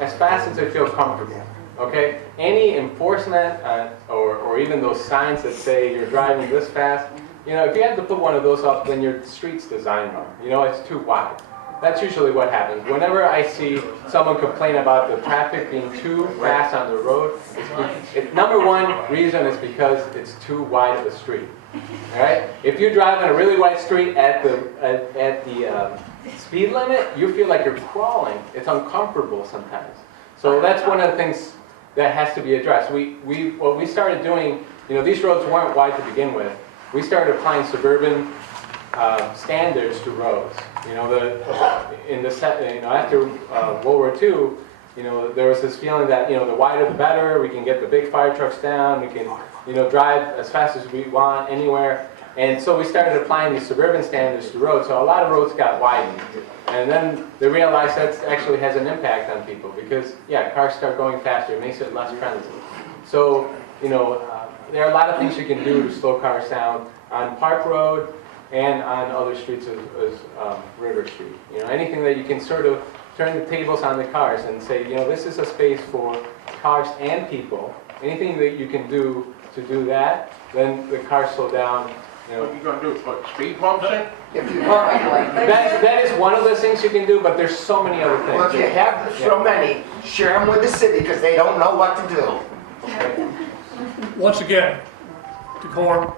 as fast as they feel comfortable. Okay, any enforcement or even those signs that say you're driving this fast, if you have to put one of those up, then your street's designed wrong. It's too wide. That's usually what happens. Whenever I see someone complain about the traffic being too fast on the road, number one reason is because it's too wide of a street. All right? If you drive on a really wide street at the speed limit, you feel like you're crawling. It's uncomfortable sometimes. So that's one of the things that has to be addressed. What we started doing, these roads weren't wide to begin with. We started applying suburban standards to roads. After World War II, there was this feeling that the wider the better. We can get the big fire trucks down. We can drive as fast as we want anywhere. And so we started applying these suburban standards to roads. So a lot of roads got widened. And then they realized that actually has an impact on people because cars start going faster. It makes it less friendly. So there are a lot of things you can do to slow cars down on Park Road and on other streets as River Street. Anything that you can sort of turn the tables on the cars and say, this is a space for cars and people. Anything that you can do to do that, then the cars slow down. What are you going to do, put speed bumps in? That is one of the things you can do, but there's so many other things. Well, if you have so many, share them with the city because they don't know what to do. Once again, decorum,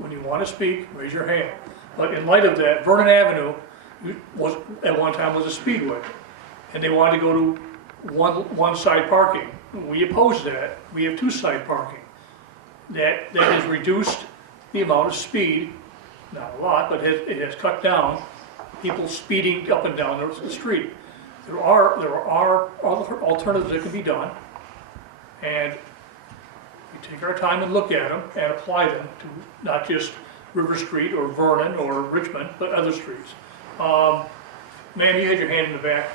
when you want to speak, raise your hand. But in light of that, Vernon Avenue at one time was a speedway, and they wanted to go to one side parking. We opposed that. We have two-side parking. That has reduced the amount of speed, not a lot, but it has cut down people speeding up and down the street. There are alternatives that can be done, and we take our time and look at them and apply them to not just River Street or Vernon or Richmond, but other streets. Ma'am, you had your hand in the back.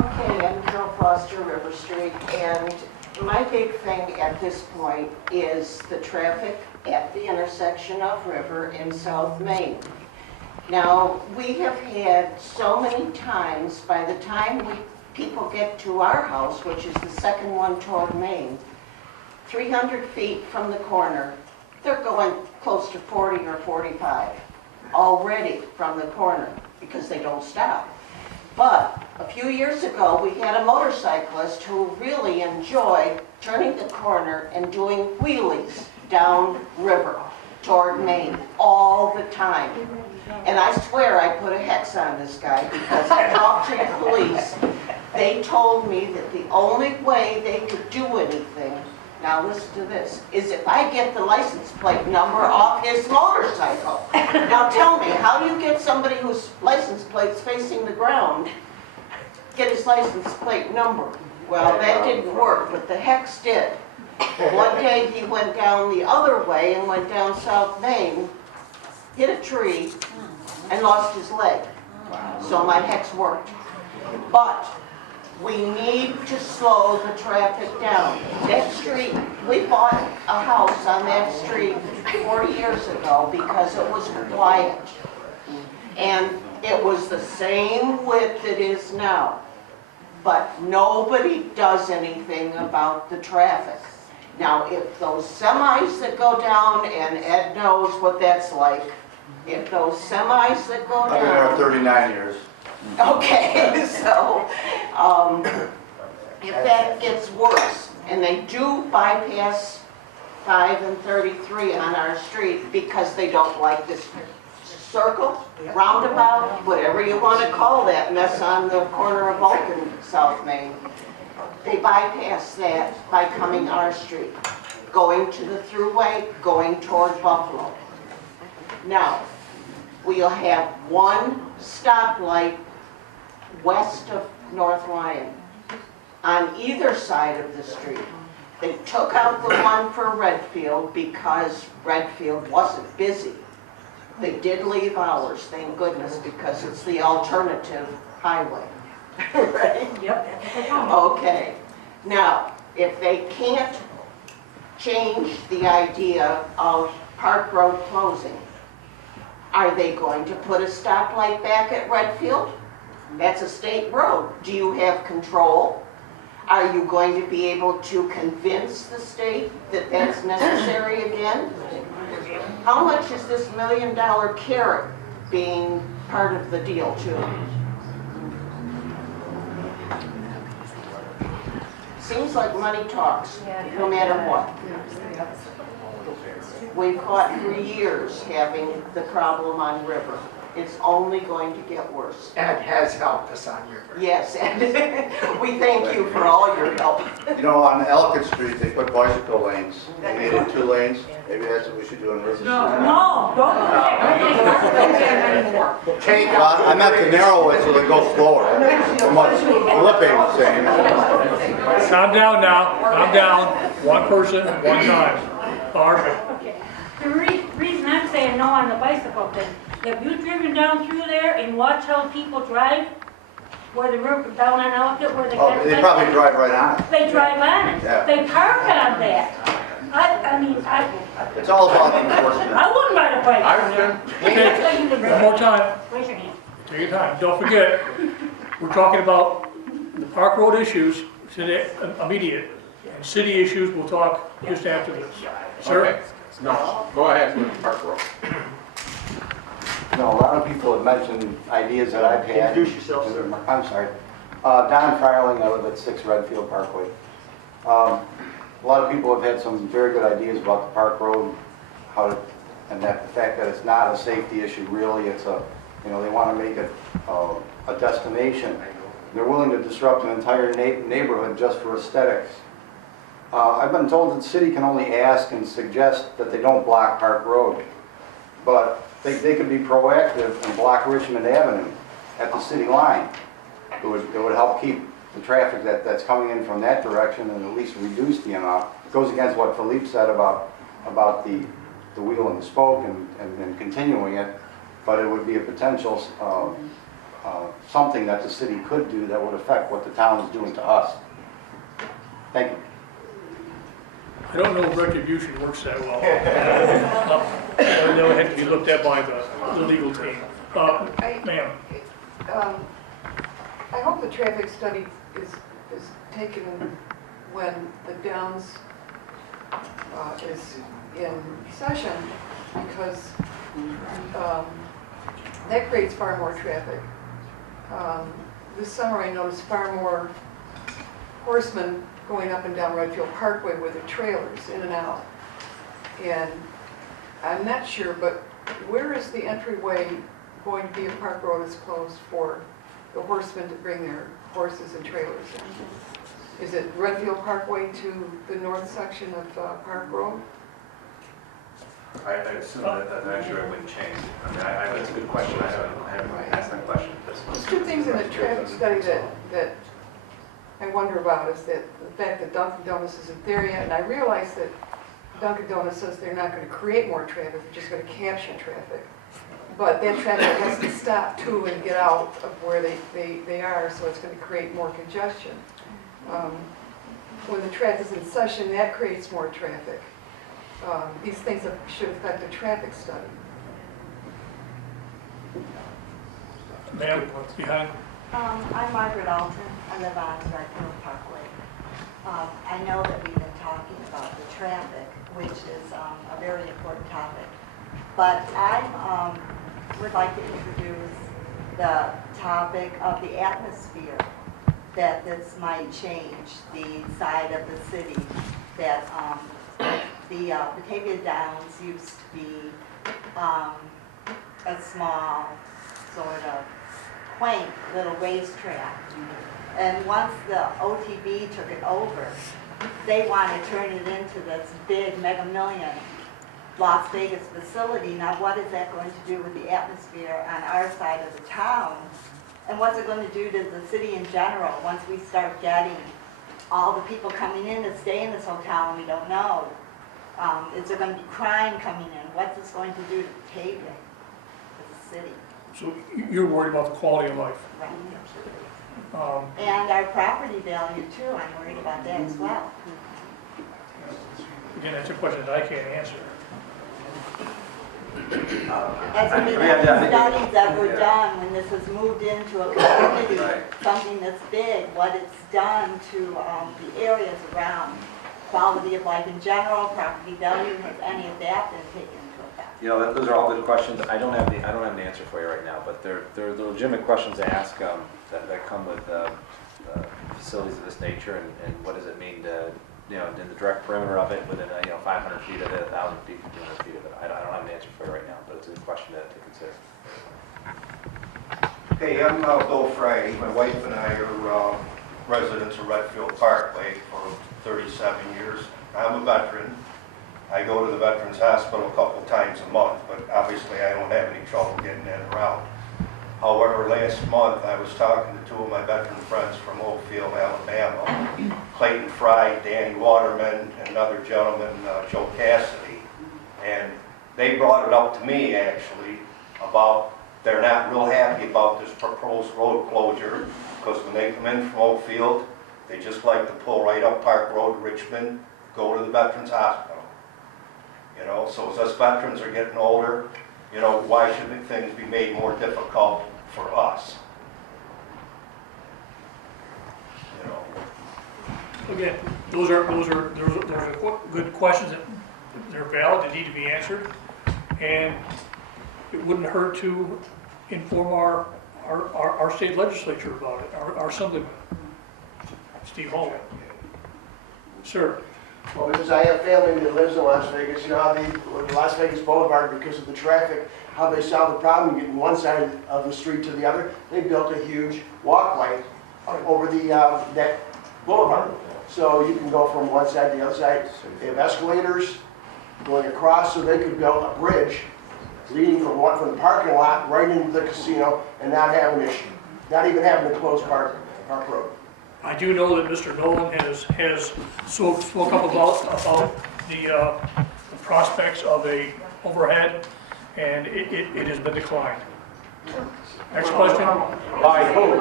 Okay, I'm Carol Foster, River Street, and my big thing at this point is the traffic at the intersection of River and South Main. Now, we have had so many times, by the time people get to our house, which is the second one toward Main, 300 feet from the corner, they're going close to 40 or 45 already from the corner because they don't stop. But a few years ago, we had a motorcyclist who really enjoyed turning the corner and doing wheelies down River toward Main all the time. And I swear I put a hex on this guy because I talked to the police. They told me that the only way they could do anything, now listen to this, is if I get the license plate number off his motorcycle. Now tell me, how do you get somebody whose license plate's facing the ground, get his license plate number? Well, that didn't work, but the hex did. One day he went down the other way and went down South Main, hit a tree, and lost his leg. So my hex worked. But we need to slow the traffic down. That street, we bought a house on that street 40 years ago because it was quiet. And it was the same width it is now. But nobody does anything about the traffic. Now, if those semis that go down, and Ed knows what that's like, if those semis that go down... I've been there 39 years. Okay, so if that gets worse, and they do bypass 5 and 33 on our street because they don't like this circle, roundabout, whatever you want to call that mess on the corner of Oak and South Main, they bypass that by coming our street, going to the thruway, going toward Buffalo. Now, we'll have one stoplight west of North Lyon on either side of the street. They took out the one for Redfield because Redfield wasn't busy. They did leave ours, thank goodness, because it's the alternative highway. Right? Yep. Okay. Now, if they can't change the idea of Park Road closing, are they going to put a stoplight back at Redfield? That's a state road. Do you have control? Are you going to be able to convince the state that that's necessary again? How much is this $1 million carrot being part of the deal too? Seems like money talks, no matter what. We've fought for years having the problem on River. It's only going to get worse. Ed has helped us on River. Yes, and we thank you for all your help. You know, on Ellicott Street, they put bicycle lanes. They made it 2 lanes. Maybe that's what we should do on River Street. No, don't do that. Well, I meant to narrow it so they go slower. From what Felipe was saying. Calm down now, calm down. One person, one time. Barb? Okay. The reason I'm saying no on the bicycle thing, have you driven down through there and watched how people drive? Where the river, down on Ellicott, where they got... They probably drive right on it. They drive on it. Yeah. They park on that. I mean, It's all about enforcement. I wouldn't ride a bike. Okay, one more time. Raise your hand. Take your time. Don't forget, we're talking about the Park Road issues, today, immediate. And city issues, we'll talk just after this. Sir? Okay. No, go ahead with Park Road. No, a lot of people have mentioned ideas that I've had. Introduce yourself, sir. I'm sorry. Don Fryling, I live at 6 Redfield Parkway. A lot of people have had some very good ideas about the Park Road, and that the fact that it's not a safety issue really, it's a, they want to make it a destination. They're willing to disrupt an entire neighborhood just for aesthetics. I've been told that the city can only ask and suggest that they don't block Park Road, but they could be proactive and block Richmond Avenue at the city line. It would help keep the traffic that's coming in from that direction and at least reduce the amount. It goes against what Philippe said about the wheel and the spoke and continuing it, but it would be a potential something that the city could do that would affect what the town is doing to us. Thank you. I don't know if retribution works that well. They'll have to be looked at by the legal team. Ma'am. I hope the traffic study is taken when the Downs is in session, because that creates far more traffic. This summer I noticed far more horsemen going up and down Redfield Parkway with their trailers in and out. And I'm not sure, but where is the entryway going to be if Park Road is closed for the horsemen to bring their horses and trailers in? Is it Redfield Parkway to the north section of Park Road? I assume that entryway wouldn't change. I mean, that's a good question. I haven't asked that question. There's 2 things in the traffic study that I wonder about, is that the fact that Dunkin' Donuts isn't there yet, and I realize that Dunkin' Donuts says they're not going to create more traffic, they're just going to capture traffic. But that traffic has to stop too and get out of where they are, so it's going to create more congestion. When the track is in session, that creates more traffic. These things should affect the traffic study. Ma'am, behind. I'm Margaret Alton. I live on Redfield Parkway. I know that we've been talking about the traffic, which is a very important topic. But I would like to introduce the topic of the atmosphere, that this might change the side of the city, that the Batavia Downs used to be a small, sort of quaint little racetrack. And once the OTB took it over, they want to turn it into this big Mega Million Las Vegas facility. Now, what is that going to do with the atmosphere on our side of the town? And what's it going to do to the city in general once we start getting all the people coming in to stay in this hotel and we don't know? Is there going to be crime coming in? What's this going to do to Batavia, to the city? So you're worried about the quality of life. Right. And our property value too, I'm worried about that as well. Again, that's a question that I can't answer. As many studies that were done when this has moved into a community, something that's big, what it's done to the areas around, quality of life in general, property value, has any of that been taken into effect? You know, those are all good questions. I don't have the answer for you right now, but they're legitimate questions to ask that come with facilities of this nature, and what does it mean to, you know, in the direct perimeter of it, within 500 feet of it, 1,000 feet, 200 feet of it. I don't have an answer for you right now, but it's a good question to consider. Hey, I'm Bill Frey. My wife and I are residents of Redfield Parkway for 37 years. I'm a veteran. I go to the Veterans Hospital a couple times a month, but obviously I don't have any trouble getting in and around. However, last month I was talking to two of my veteran friends from Oakfield, Alabama, Clayton Fry, Danny Waterman, and another gentleman, Joe Cassidy. And they brought it up to me, actually, about they're not real happy about this proposed road closure, because when they come in from Oakfield, they just like to pull right up Park Road, Richmond, go to the Veterans Hospital. You know, so as us veterans are getting older, you know, why should things be made more difficult for us? You know. Again, those are good questions. That they're valid. They need to be answered, and it wouldn't hurt to inform our state legislature about it. Our assemblyman, Steve Hall. Sir. Well, because I have family that lives in Las Vegas, you know how the Las Vegas Boulevard, because of the traffic, how they solved the problem getting one side of the street to the other, they built a huge walkway over the that boulevard. So you can go from one side to the other side. They have escalators going across, so they could build a bridge leading from the parking lot right into the casino and not have an issue, not even having to close Park Road. I do know that Mr. Nolan has spoke up about the prospects of a overhead, and it has been declined. Next question. By who?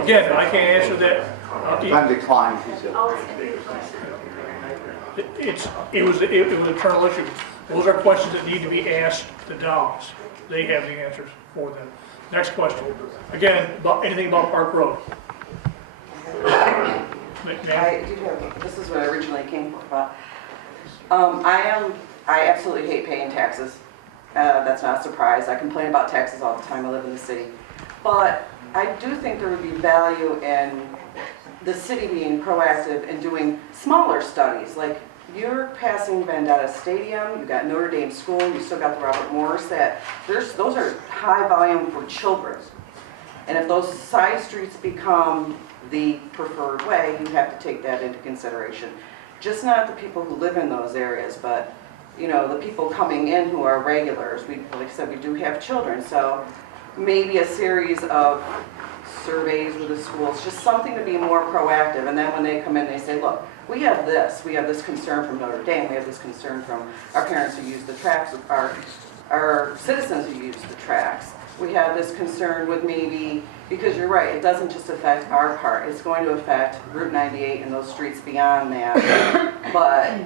Again, I can't answer that. Been declined, he said. It was an internal issue. Those are questions that need to be asked the Downs. They have the answers for them. Next question. Again, anything about Park Road? I do have, this is what I originally came for. I absolutely hate paying taxes. That's not a surprise. I complain about taxes all the time. I live in the city. But I do think there would be value in the city being proactive and doing smaller studies. Like, you're passing Vendetta Stadium, you've got Notre Dame School, you still got the Robert Morris. Those are high volume for children. And if those side streets become the preferred way, you have to take that into consideration. Just not the people who live in those areas, but you know, the people coming in who are regulars. Like I said, we do have children, so maybe a series of surveys with the schools, just something to be more proactive. And then when they come in, they say, look, we have this concern from Notre Dame, we have this concern from our parents who use the tracks, our our citizens who use the tracks. We have this concern with maybe, because you're right, it doesn't just affect our part, it's going to affect Route 98 and those streets beyond that. But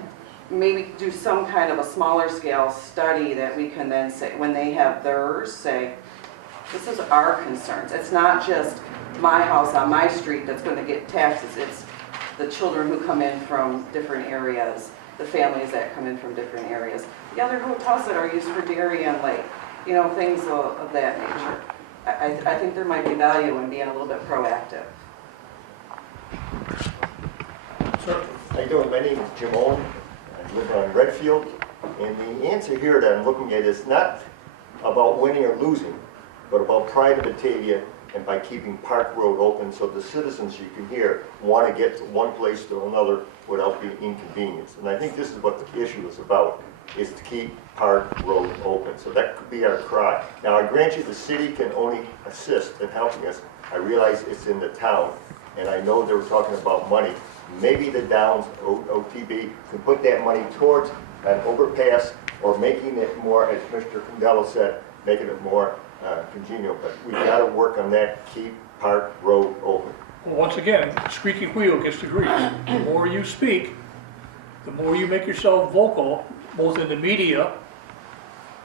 maybe do some kind of a smaller scale study that we can then say, when they have theirs, say, this is our concerns. It's not just my house on my street that's going to get taxes, it's the children who come in from different areas, the families that come in from different areas, the other hotels that are used for dairy and lake, you know, things of that nature. I think there might be value in being a little bit proactive. Sir? How you doing? My name is Jim Owen. I live on Redfield. And the answer here that I'm looking at is not about winning or losing, but about pride of Batavia and by keeping Park Road open so the citizens you can hear want to get from one place to another without being inconvenienced. And I think this is what the issue is about, is to keep Park Road open. So that could be our cry. Now, I grant you the city can only assist in helping us. I realize it's in the town, and I know they were talking about money. Maybe the Downs, OTB, can put that money towards an overpass or making it more, as Mr. Condello said, making it more congenial. But we've got to work on that, keep Park Road open. Well, once again, squeaky wheel gets the grease. The more you speak, the more you make yourself vocal, both in the media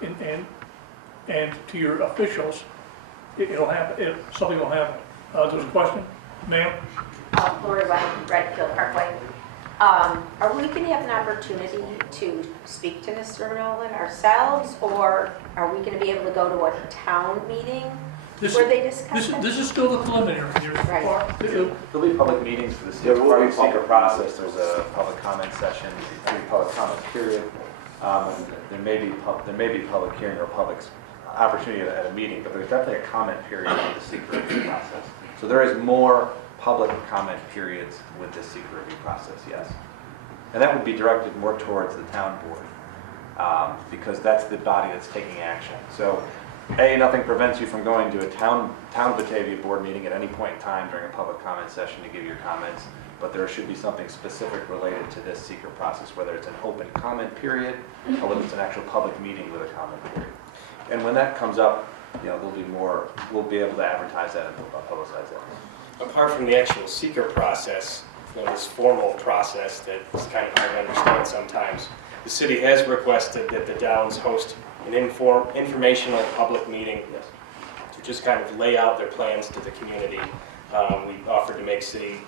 and to your officials, it'll happen. Something will happen. There's a question, ma'am. Lori White, Redfield Parkway. Are we going to have an opportunity to speak to Mr. Nolan ourselves, or are we going to be able to go to a town meeting where they discuss it? This is still the preliminary. Right. There'll be public meetings for the secret process. There's a public comment session, a public comment period. And there may be public hearing or public opportunity at a meeting, but there's definitely a comment period in the secret review process. So there is more public comment periods with this secret review process, yes. And that would be directed more towards the town board, because that's the body that's taking action. So, A, nothing prevents you from going to a town Batavia board meeting at any point in time during a public comment session to give your comments, but there should be something specific related to this secret process, whether it's an open comment period or whether it's an actual public meeting with a comment period. And when that comes up, you know, there'll be more, we'll be able to advertise that and publicize that. Apart from the actual seeker process, you know, this formal process that's kind of hard to understand sometimes, the city has requested that the Downs host an informational public meeting to just kind of lay out their plans to the community. We offered to make city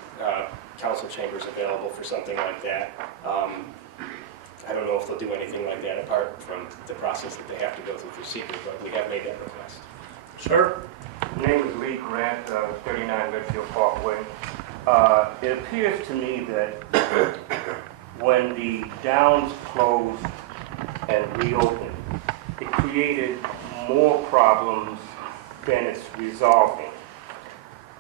council chambers available for something like that. I don't know if they'll do anything like that apart from the process that they have to go through seeker, but we have made that request. Sir? My name is Lee Grant, 39 Redfield Parkway. It appears to me that when the Downs closed and reopened, it created more problems than it's resolving.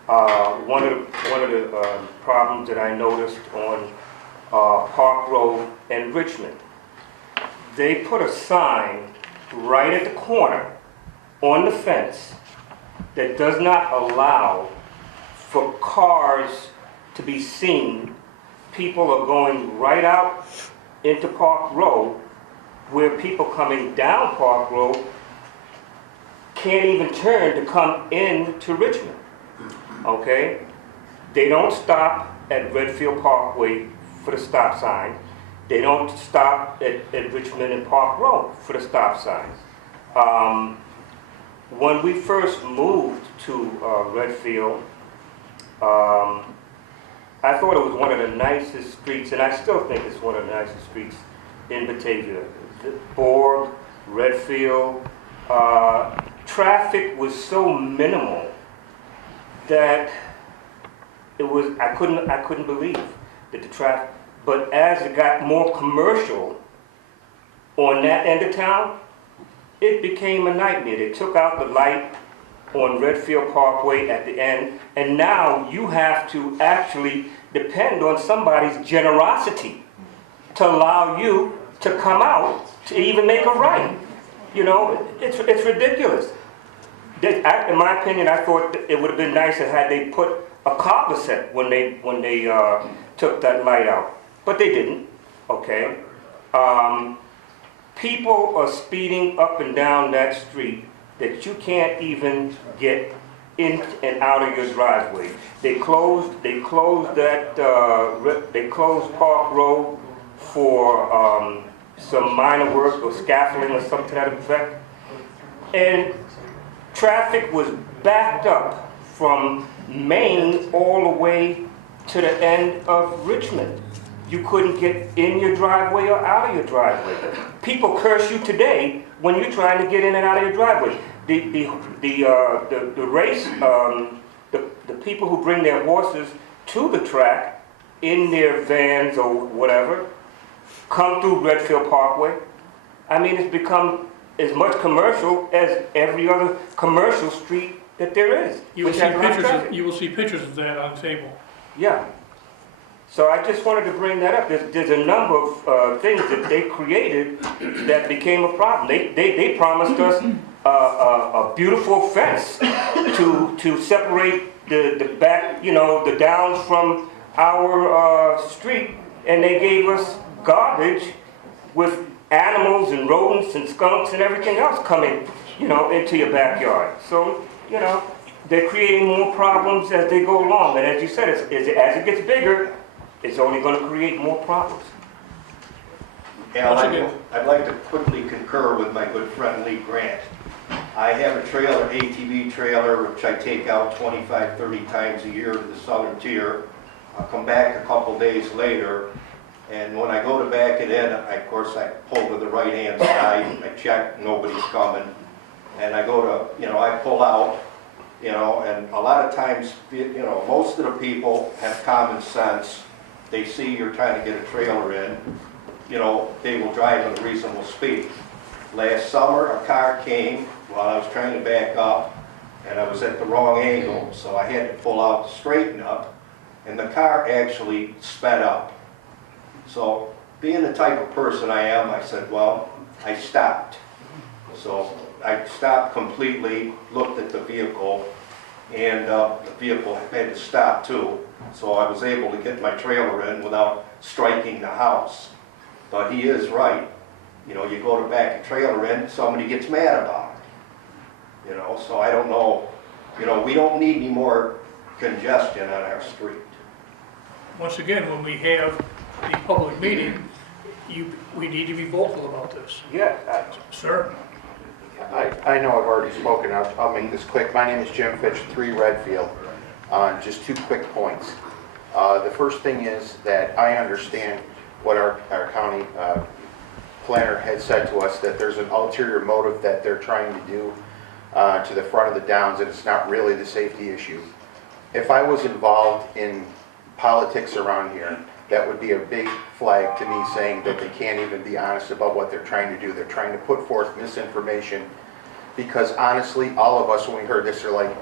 One of the problems that I noticed on Park Road and Richmond, they put a sign right at the corner on the fence that does not allow for cars to be seen. People are going right out into Park Road, where people coming down Park Road can't even turn to come in to Richmond. Okay? They don't stop at Redfield Parkway for the stop sign. They don't stop at Richmond and Park Road for the stop signs. When we first moved to Redfield, I thought it was one of the nicest streets, and I still think it's one of the nicest streets in Batavia. Borg, Redfield, traffic was so minimal that it was, I couldn't believe that the traffic, but as it got more commercial on that end of town, it became a nightmare. They took out the light on Redfield Parkway at the end, and now you have to actually depend on somebody's generosity to allow you to come out to even make a right. You know, it's ridiculous. In my opinion, I thought that it would have been nicer had they put a cul-de-sac when they took that light out, but they didn't. Okay. People are speeding up and down that street that you can't even get in and out of your driveway. They closed Park Road for some minor work or scaffolding or something to that effect. And traffic was backed up from Maine all the way to the end of Richmond. You couldn't get in your driveway or out of your driveway. People curse you today when you're trying to get in and out of your driveway. The race, the people who bring their horses to the track in their vans or whatever, come through Redfield Parkway. I mean, it's become as much commercial as every other commercial street that there is. You will see pictures of that on the table. Yeah. So I just wanted to bring that up. There's a number of things that they created that became a problem. They promised us a beautiful fence to separate the back, the downs from our street, and they gave us garbage with animals and rodents and skunks and everything else coming, into your backyard. So, they're creating more problems as they go along. And as you said, as it gets bigger, it's only going to create more problems. Al, I'd like to quickly concur with my good friend Lee Grant. I have a trailer, ATV trailer, which I take out 25, 30 times a year to the southern tier. I'll come back a couple days later, and when I go to back it in, of course I pull to the right-hand side, I check, nobody's coming, and I go to, I pull out, and a lot of times, most of the people have common sense. They see you're trying to get a trailer in, they will drive at a reasonable speed. Last summer, a car came while I was trying to back up, and I was at the wrong angle, so I had to pull out to straighten up, and the car actually sped up. So, being the type of person I am, I said, well, I stopped. So, I stopped completely, looked at the vehicle, and the vehicle had to stop too. So I was able to get my trailer in without striking the house. But he is right. You go to back a trailer in, somebody gets mad about it. So I don't know. We don't need any more congestion on our street. Once again, when we have the public meeting, we need to be vocal about this. Yeah. Sir? I know I've already spoken. I'll make this quick. My name is Jim Fitch, 3 Redfield. Just 2 quick points. The first thing is that I understand what our county planner had said to us, that there's an ulterior motive that they're trying to do to the front of the downs, and it's not really the safety issue. If I was involved in politics around here, that would be a big flag to me, saying that they can't even be honest about what they're trying to do. They're trying to put forth misinformation, because honestly, all of us, when we heard this, are like,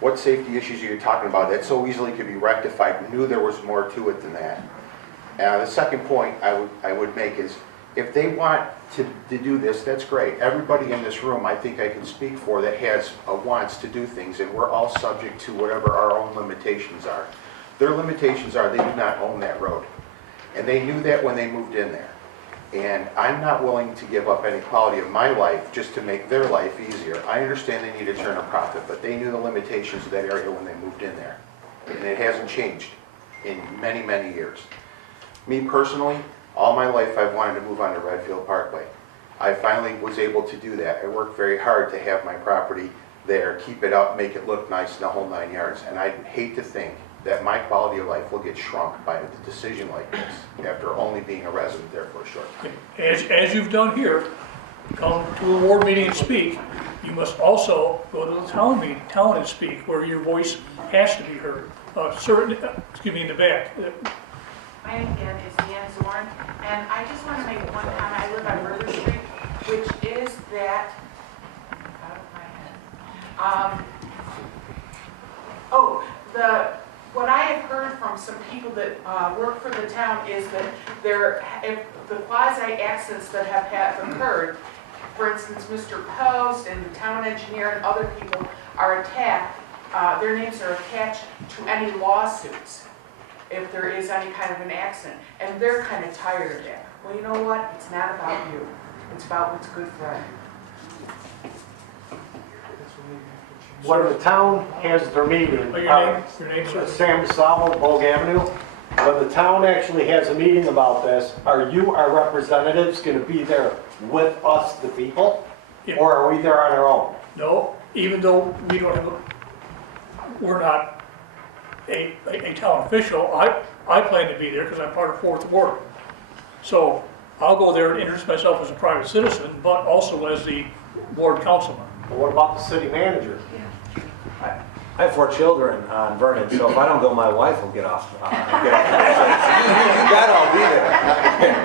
what safety issues are you talking about? That so easily could be rectified. We knew there was more to it than that. The second point I would make is, if they want to do this, that's great. Everybody in this room, I think I can speak for, that wants to do things, and we're all subject to whatever our own limitations are. Their limitations are they do not own that road. And they knew that when they moved in there. And I'm not willing to give up any quality of my life just to make their life easier. I understand they need to turn a profit, but they knew the limitations of that area when they moved in there. And it hasn't changed in many, many years. Me personally, all my life I've wanted to move on to Redfield Parkway. I finally was able to do that. I worked very hard to have my property there, keep it up, make it look nice, the whole 9 yards. And I hate to think that my quality of life will get shrunk by a decision like this after only being a resident there for a short time. As you've done here, come to a ward meeting and speak, you must also go to the town meeting, and speak, where your voice has to be heard. In the back. My name again is Deanna Zorn, and I just want to make one comment. I live on River Street, which is that, out of my head. What I have heard from some people that work for the town is that if the quasi-accidents that have occurred, for instance, Mr. Post and the town engineer and other people are attacked, their names are attached to any lawsuits if there is any kind of an accident. And they're kind of tired of that. Well, you know what? It's not about you. It's about what's good for us. When the town has their meeting, Your name, sir? Sam DeSalvo, Bogue Avenue, when the town actually has a meeting about this, are you, our representatives, going to be there with us, the people? Yeah. Or are we there on our own? No, even though we don't have we're not a town official, I plan to be there because I'm part of Fourth Ward. So I'll go there and introduce myself as a private citizen, but also as the ward councilman. But what about the city manager? I have 4 children on Vernon, so if I don't go, my wife will get off. God, I'll be there.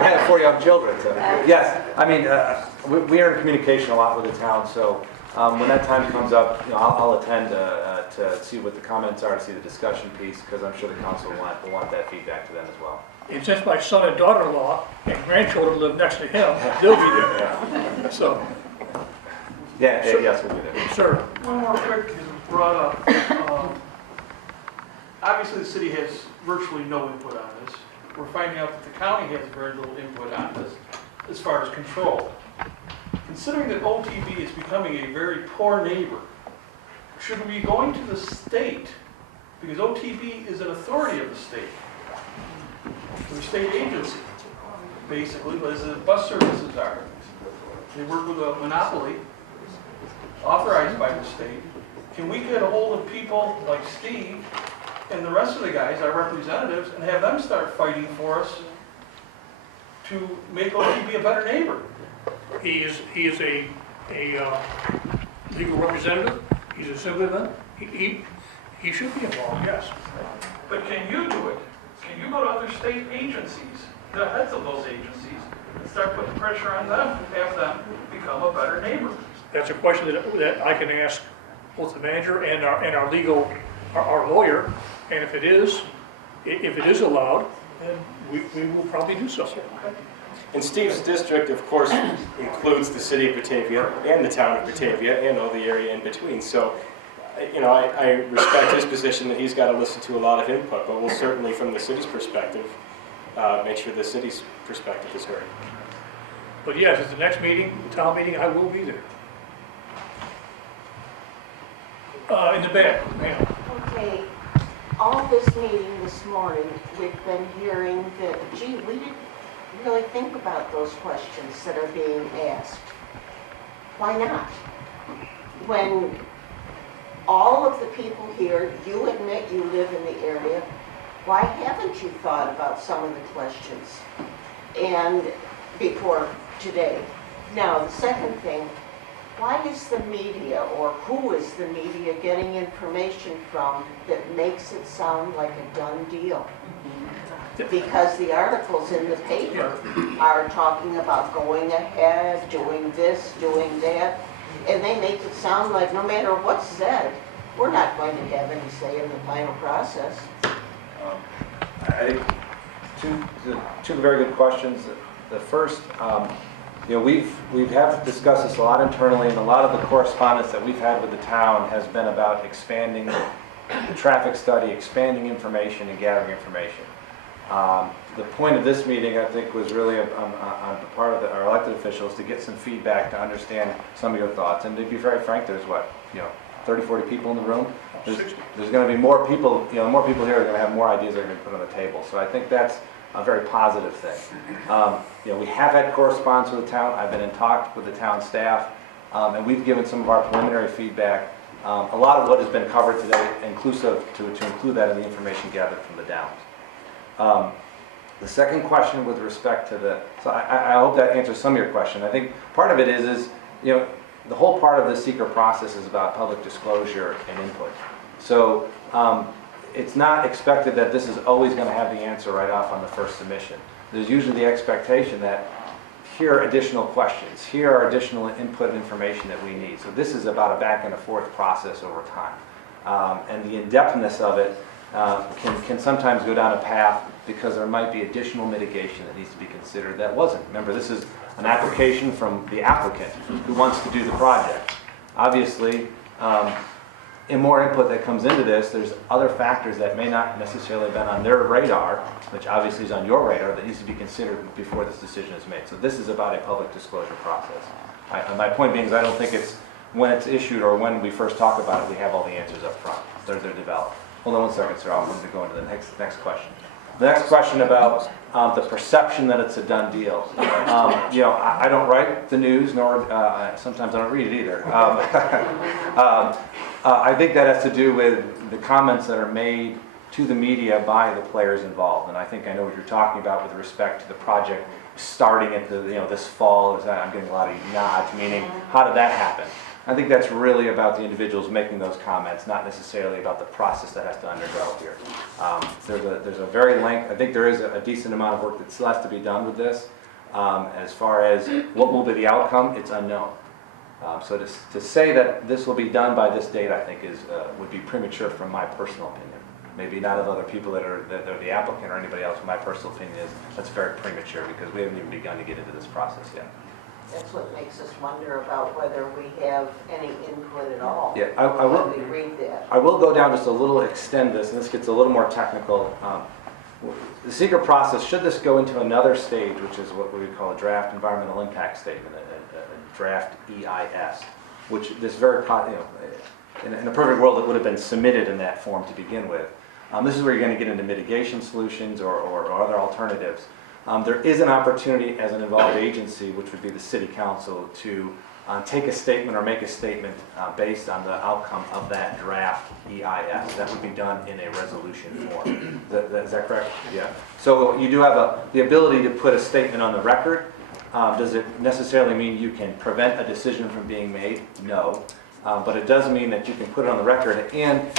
I have 4 young children, so yes. I mean, we are in communication a lot with the town, so when that time comes up, you know, I'll attend to see what the comments are, to see the discussion piece, because I'm sure the council will want that feedback to them as well. And since my son and daughter-in-law and grandchildren live next to him, they'll be there. Yeah. So. Yes, we'll be there. Sure. One more quick is brought up. Obviously, the city has virtually no input on this. We're finding out that the county has very little input on this as far as control. Considering that OTB is becoming a very poor neighbor, should we be going to the state? Because OTB is an authority of the state. They're a state agency, basically, as the bus services are. They work with a monopoly authorized by the state. Can we get a hold of people like Steve and the rest of the guys, our representatives, and have them start fighting for us to make OTB a better neighbor? He is a legal representative. He's a citizen. He should be involved, yes. But can you do it? Can you go to other state agencies, the heads of those agencies, and start putting pressure on them to have them become a better neighbor? That's a question that I can ask both the manager and our legal, our lawyer. And if it is allowed, then we will probably do so. And Steve's district, of course, includes the city of Batavia and the town of Batavia and all the area in between. So, you know, I respect his position that he's got to listen to a lot of input, but we'll certainly, from the city's perspective, make sure the city's perspective is heard. But yes, at the next meeting, the town meeting, I will be there. In the back, ma'am. Okay, all this meeting this morning, we've been hearing that, gee, we didn't really think about those questions that are being asked. Why not? When all of the people here, you admit you live in the area, why haven't you thought about some of the questions? And before today. Now, the second thing, why is the media, or who is the media getting information from that makes it sound like a done deal? Because the articles in the paper are talking about going ahead, doing this, doing that, and they make it sound like no matter what's said, we're not going to have any say in the final process. I think two very good questions. The first, you know, we've have discussed this a lot internally, and a lot of the correspondence that we've had with the town has been about expanding the traffic study, expanding information and gathering information. The point of this meeting, I think, was really on the part of our elected officials to get some feedback, to understand some of your thoughts. And to be very frank, there's what, 30, 40 people in the room. There's going to be more people, more people here are going to have more ideas that are going to be put on the table. So I think that's a very positive thing. We have had correspondence with the town. I've been in talks with the town staff, and we've given some of our preliminary feedback. A lot of what has been covered today, inclusive to include that in the information gathered from the downs. The second question with respect to so I hope that answers some of your question. I think part of it is the whole part of the SEQR process is about public disclosure and input. So it's not expected that this is always going to have the answer right off on the first submission. There's usually the expectation that here are additional questions, here are additional input information that we need. So this is about a back and a forth process over time. And the in-depthness of it can sometimes go down a path because there might be additional mitigation that needs to be considered that wasn't. Remember, this is an application from the applicant who wants to do the project. Obviously, and more input that comes into this, there's other factors that may not necessarily have been on their radar, which obviously is on your radar, that needs to be considered before this decision is made. So this is about a public disclosure process. My point being is I don't think it's when it's issued or when we first talk about it, we have all the answers up front. They're developed. Hold on one second, sir. I'm going to go into the next question. The next question about the perception that it's a done deal. You know, I don't write the news, nor sometimes I don't read it either. I think that has to do with the comments that are made to the media by the players involved, and I think I know what you're talking about with respect to the project starting at the this fall. I'm getting a lot of nods, meaning how did that happen? I think that's really about the individuals making those comments, not necessarily about the process that has to undergo here. There's a very I think there is a decent amount of work that still has to be done with this. As far as what will be the outcome, it's unknown. So to say that this will be done by this date, I think would be premature from my personal opinion. Maybe not of other people that are the applicant or anybody else. My personal opinion is that's very premature because we haven't even begun to get into this process yet. That's what makes us wonder about whether we have any input at all. Yeah, when we read that. I will go down just a little, extend this, and this gets a little more technical. The SEQR process, should this go into another stage, which is what we would call a draft environmental impact statement, a draft EIS, which this very, in a perfect world, it would have been submitted in that form to begin with. This is where you're going to get into mitigation solutions or other alternatives. There is an opportunity as an involved agency, which would be the City Council, to take a statement or make a statement based on the outcome of that draft EIS. That would be done in a resolution form. Is that correct? Yeah. So you do have the ability to put a statement on the record. Does it necessarily mean you can prevent a decision from being made? No. But it does mean that you can put it on the record. And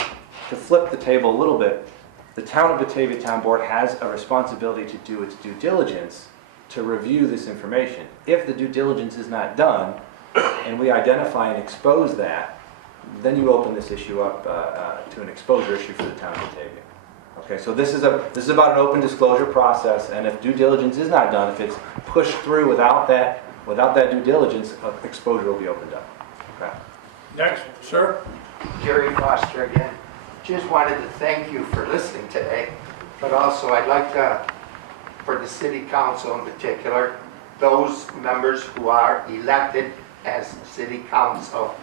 to flip the table a little bit, the Town of Batavia Town Board has a responsibility to do its due diligence to review this information. If the due diligence is not done, and we identify and expose that, then you open this issue up to an exposure issue for the Town of Batavia. Okay, so this is about an open disclosure process, and if due diligence is not done, if it's pushed through without that due diligence, exposure will be opened up. Okay. Next, sir. Gary Foster again. Just wanted to thank you for listening today, but also I'd like to, for the City Council in particular, those members who are elected as City Council.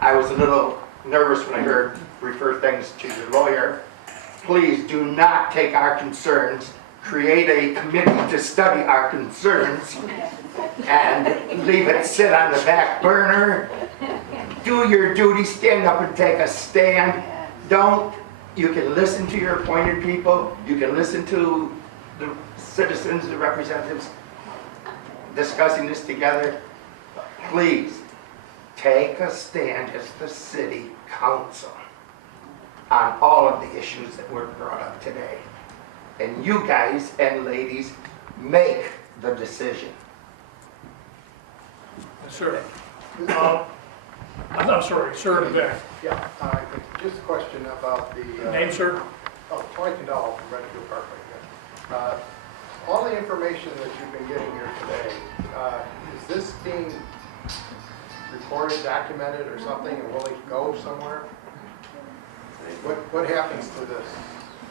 I was a little nervous when I heard refer things to your lawyer. Please do not take our concerns, create a committee to study our concerns, and leave it sit on the back burner. Do your duty, stand up and take a stand. You can listen to your appointed people, you can listen to the citizens, the representatives discussing this together. Please, take a stand as the City Council on all of the issues that were brought up today. And you guys and ladies make the decision. Sir. I'm sorry, sir in the back. Yeah, just a question about the... Name, sir? Oh, Tony Kendall from Redfield Parkway. All the information that you've been getting here today, is this being recorded, documented, or something, and will it go somewhere? What happens to this?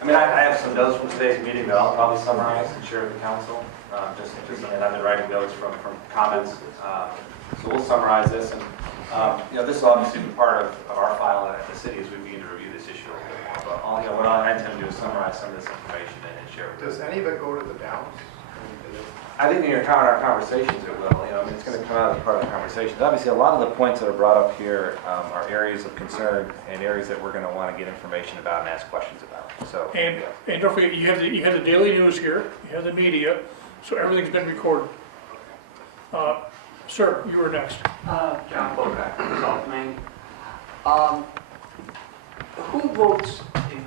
I mean, I have some notes from today's meeting that I'll probably summarize and share with the council. I've been writing notes from comments. So we'll summarize this, and this will obviously be part of our file at the city as we begin to review this issue a little bit more. But what I intend to do is summarize some of this information and share it with you. Does any of it go to the Downs? I think in our conversations it will. It's going to come out as part of the conversations. Obviously, a lot of the points that are brought up here are areas of concern and areas that we're going to want to get information about and ask questions about. So, and don't forget, you have the daily news here, you have the media, so everything's been recorded. Sir, you were next. John Bowback, South Main. Who votes?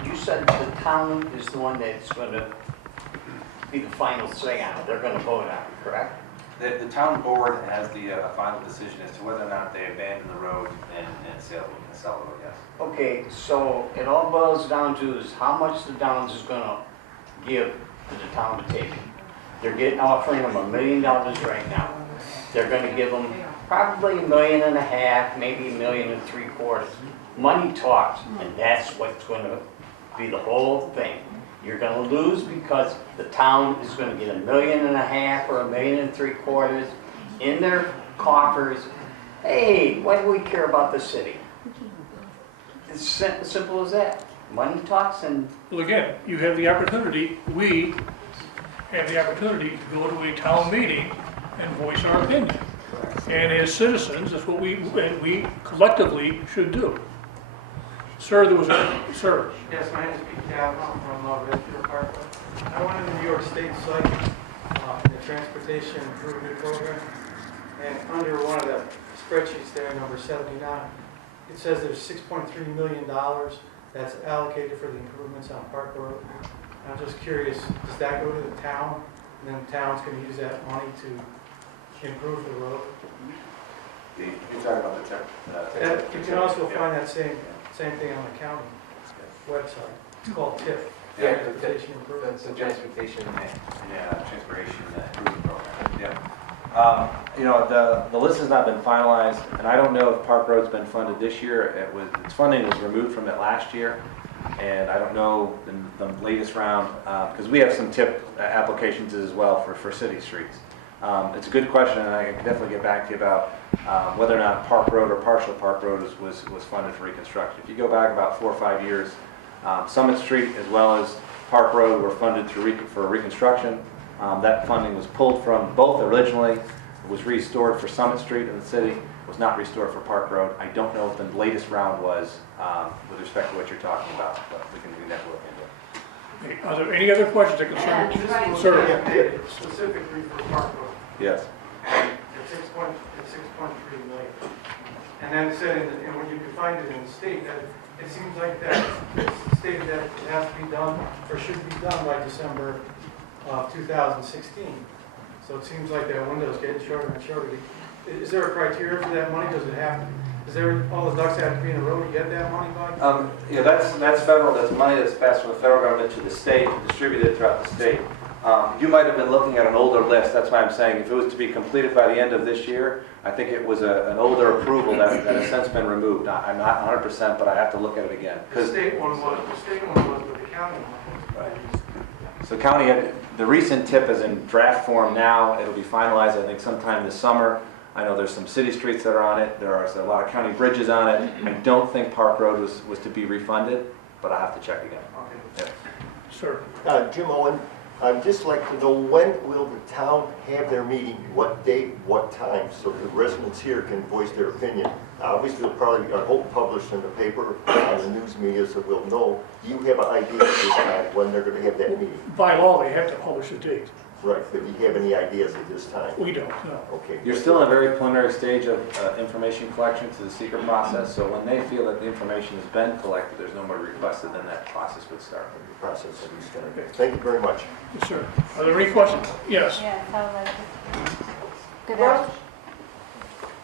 You said the town is the one that's going to be the final say on it. They're going to vote on it, correct? The town board has the final decision as to whether or not they abandon the road and sell the road, yes. Okay, so it all boils down to is how much the Downs is going to give to the town of Batavia. They're offering them $1 million right now. They're going to give them probably $1.5 million, maybe $1.75 million. Money talks, and that's what's gonna be the whole thing. You're gonna lose because the town is gonna get $1.5 million or $1.75 million in their coffers. Hey, why do we care about the city? It's simple as that. Money talks, and Well, again, you have the opportunity, we have the opportunity to go to a town meeting and voice our opinion. And as citizens, that's what we collectively should do. Sir, there was a, sir. Yes, my name is Pete Cavanaugh from Redfield Parkway. I went to the New York State site in the Transportation Improvement Program, and under one of the spreadsheets there, number 79, it says there's $6.3 million that's allocated for the improvements on Park Road. I'm just curious, does that go to the town, and then the town's going to use that money to improve the road? You're talking about the tech? You can also find that same thing on the county website. It's called TIP. Transportation Improvement. That's the transportation improvement program. Yeah. The list has not been finalized, and I don't know if Park Road's been funded this year. Its funding was removed from it last year, and I don't know in the latest round because we have some TIP applications as well for city streets. It's a good question, and I can definitely get back to you about whether or not Park Road or partial Park Road was funded for reconstruction. If you go back about 4 or 5 years, Summit Street as well as Park Road were funded for reconstruction. That funding was pulled from both originally. It was restored for Summit Street in the city. It was not restored for Park Road. I don't know what the latest round was with respect to what you're talking about, but we can look into it. Okay, are there any other questions that concern you? Sir? Specifically for Park Road. Yes. It's 6.3 million. And then it said, and when you can find it in the state, that it seems like that it's stated that it has to be done, or should be done by December of 2016. So it seems like that window is getting shorter and shorter. Is there a criteria for that money? Does it have, all the ducks have to be in a row to get that money by? Yeah, that's federal. That's money that's passed from the federal government to the state, distributed throughout the state. You might have been looking at an older list. That's why I'm saying if it was to be completed by the end of this year, I think it was an older approval that has since been removed. I'm not 100%, but I have to look at it again. The state one was, but the county one. Right. So county, the recent TIP is in draft form now. It'll be finalized, I think, sometime this summer. I know there's some city streets that are on it. There are a lot of county bridges on it. I don't think Park Road was to be refunded, but I have to check again. Okay. Yeah. Sir? Jim Owen, I'd just like to know, when will the town have their meeting? What date, what time, so the residents here can voice their opinion? Obviously, it'll probably be, I hope, published in the paper, on the news media, so we'll know. Do you have an idea at this time when they're going to have that meeting? By law, they have to publish a date. Right, but do you have any ideas at this time? We don't, no. Okay. You're still in a very preliminary stage of information collection to the secret process, so when they feel that the information has been collected, there's no more requested, then that process would start. The process will be started. Thank you very much. Yes, sir. Are there any questions? Yes. Yes, I would like to. Good afternoon.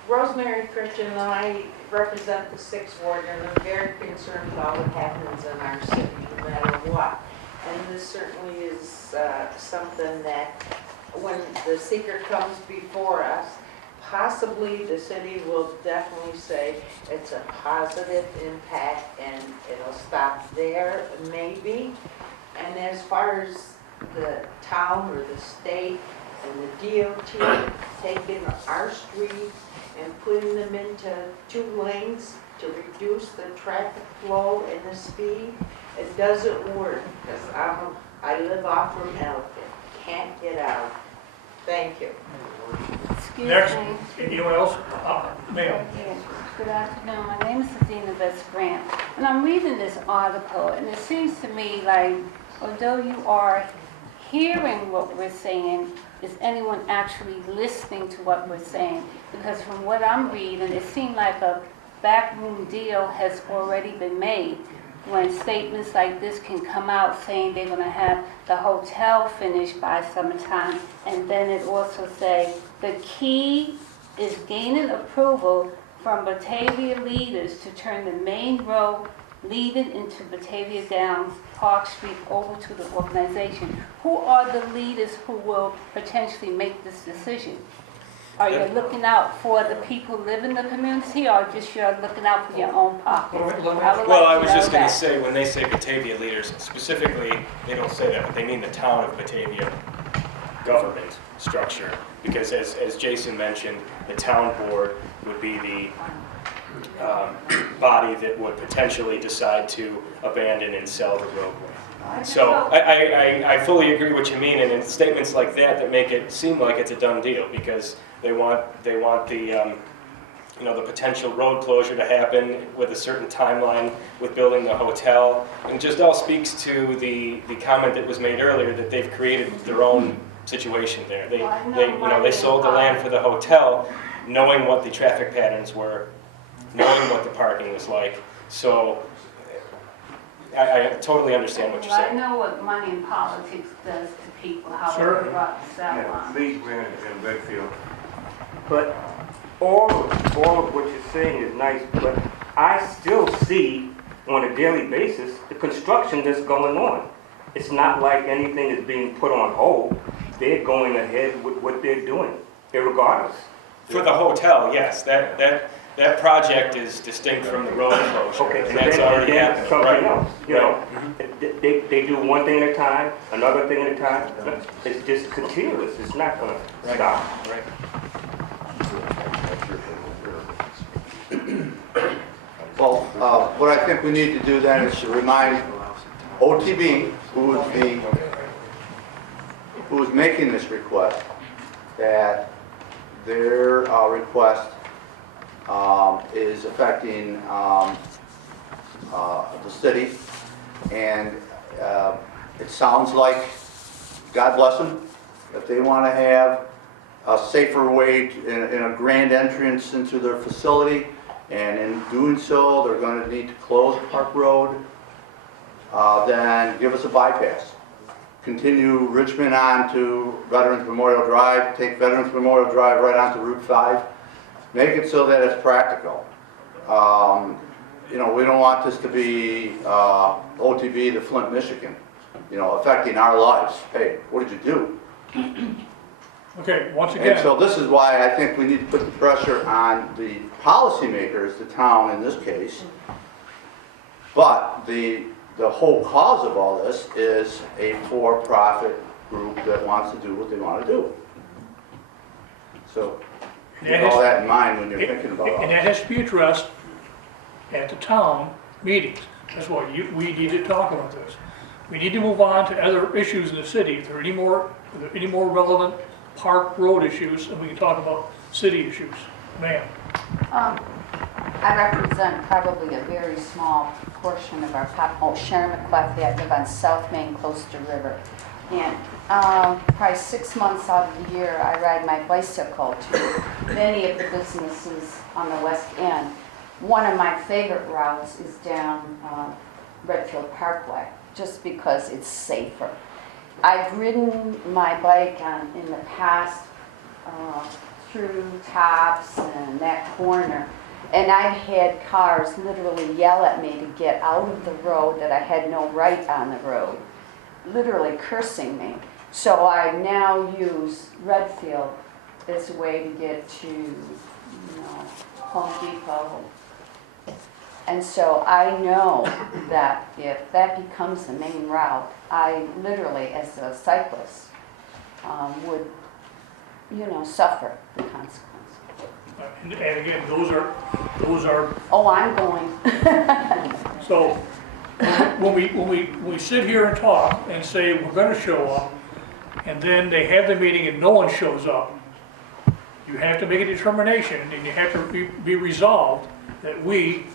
Rosemary Christian, and I represent the 6th Ward, and I'm very concerned about what happens in our city, no matter what. And this certainly is something that, when the seeker comes before us, possibly the city will definitely say it's a positive impact and it'll stop there, maybe. And as far as the town or the state and the DOT taking our streets and putting them into 2 lanes to reduce the traffic flow and the speed, it doesn't work, because I live off from Elton, can't get out. Thank you. Excuse Next. me. Anyone else? Ma'am. Yes. Good afternoon. My name is Athena Best Grant, and I'm reading this article, and it seems to me like, although you are hearing what we're saying, is anyone actually listening to what we're saying? Because from what I'm reading, it seemed like a backroom deal has already been made, when statements like this can come out saying they're going to have the hotel finished by summertime, and then it also say the key is gaining approval from Batavia leaders to turn the main road leading into Batavia Downs Park Street over to the organization. Who are the leaders who will potentially make this decision? Are you looking out for the people who live in the community, or just you're looking out for your own pocket? Well, I was just gonna say, when they say Batavia leaders, specifically, they don't say that, but they mean the town of Batavia government structure. Because as Jason mentioned, the town board would be the body that would potentially decide to abandon and sell the roadway. So I fully agree what you mean, and in statements like that make it seem like it's a done deal, because they want the you know, the potential road closure to happen with a certain timeline with building the hotel. And it just all speaks to the comment that was made earlier, that they've created their own situation there. They sold the land for the hotel, knowing what the traffic patterns were, knowing what the parking was like. So I totally understand what you're I saying. know what money in politics does to people, how Sure. they brought the sell on. Please, we're in Redfield. But all of what you're saying is nice, but I still see on a daily basis the construction that's going on. It's not like anything is being put on hold. They're going ahead with what they're doing, irregardless. For the hotel, yes, that project is distinct from the road closure, Okay, and that's already happened. Something Right. else, you know, they do one thing at a time, another thing at a time. It's just continuous. It's not going to stop. Right. Well, what I think we need to do then is to remind OTB, who is making this request, that their request is affecting the city, and it sounds like, God bless them, if they want to have a safer way in a grand entrance into their facility, and in doing so, they're going to need to close Park Road, then give us a bypass. Continue Richmond on to Veterans Memorial Drive, take Veterans Memorial Drive right onto Route 5. Make it so that it's practical. You know, we don't want this to be OTB to Flint, Michigan, you know, affecting our lives. Hey, what did you do? Okay, once again. And so this is why I think we need to put the pressure on the policymakers, the town in this case. But the whole cause of all this is a for-profit group that wants to do what they want to do. So keep all that in mind when you're thinking about all And that this. has to be addressed at the town meetings. That's why we need to talk about this. We need to move on to other issues in the city. If there are any more relevant Park Road issues, and we can talk about city issues. Ma'am. I represent probably a very small portion of our Sharon McCluskey. I live on South Main, close to River. And probably 6 months out of the year, I ride my bicycle to many of the businesses on the west end. One of my favorite routes is down Redfield Parkway, just because it's safer. I've ridden my bike in the past through Tops and that corner, and I've had cars literally yell at me to get out of the road, that I had no right on the road, literally cursing me. So I now use Redfield as a way to get to, Home Depot. And so I know that if that becomes the main route, I literally, as a cyclist, would, suffer the consequences. And again, those are. Oh, I'm going. So when we sit here and talk and say we're going to show up, and then they have the meeting and no one shows up, you have to make a determination, and you have to be resolved that we,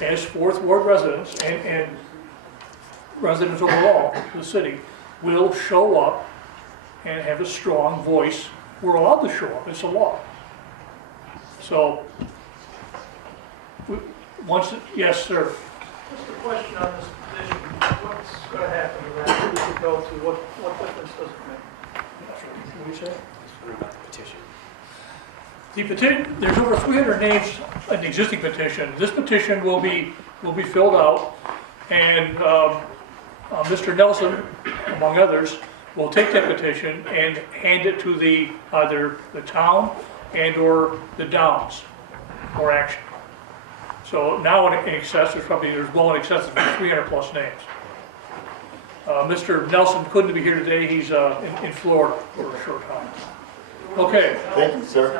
as Fourth Ward residents and residents overall of the city, will show up and have a strong voice. We're allowed to show up, it's a law. So, yes, sir. Just a question on this petition. What's going to happen to that? Who does it go to? What difference does it make? What do you say? About the petition. The petition, there's over 300 names in the existing petition. This petition will be filled out, and Mr. Nelson, among others, will take that petition and hand it to the, either the town and/or the Downs for action. So now in excess, there's well in excess of 300 plus names. Mr. Nelson couldn't be here today, he's in Florida for a short time. Okay. Thank you, sir.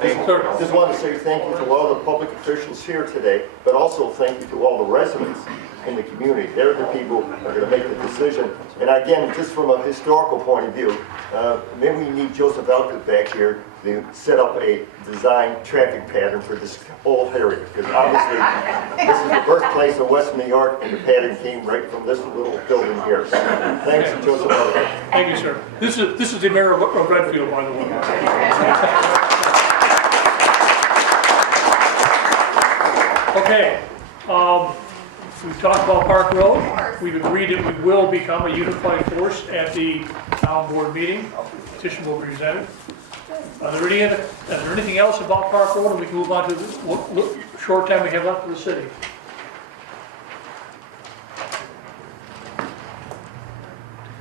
Sir. Just want to say thank you to all the public officials here today, but also thank you to all the residents in the community. They're the people who are going to make the decision. And again, just from a historical point of view, maybe we need Joseph Elkett back here to set up a design traffic pattern for this whole area. Because obviously, this is the birthplace of West New York, and the pattern came right from this little building here. So thanks to Joseph Elkett. Thank you, sir. This is the mayor of Redfield, by the way. Okay. We've talked about Park Road. We've agreed that we will become a unified force at the town board meeting. Petition will be presented. Is there anything else about Park Road, and we can move on to the short time we have left for the city?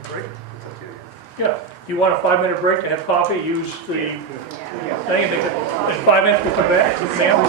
Break? Yeah. You want a 5-minute break to have coffee? Use the thing, and in 5 minutes we come back. Ma'am?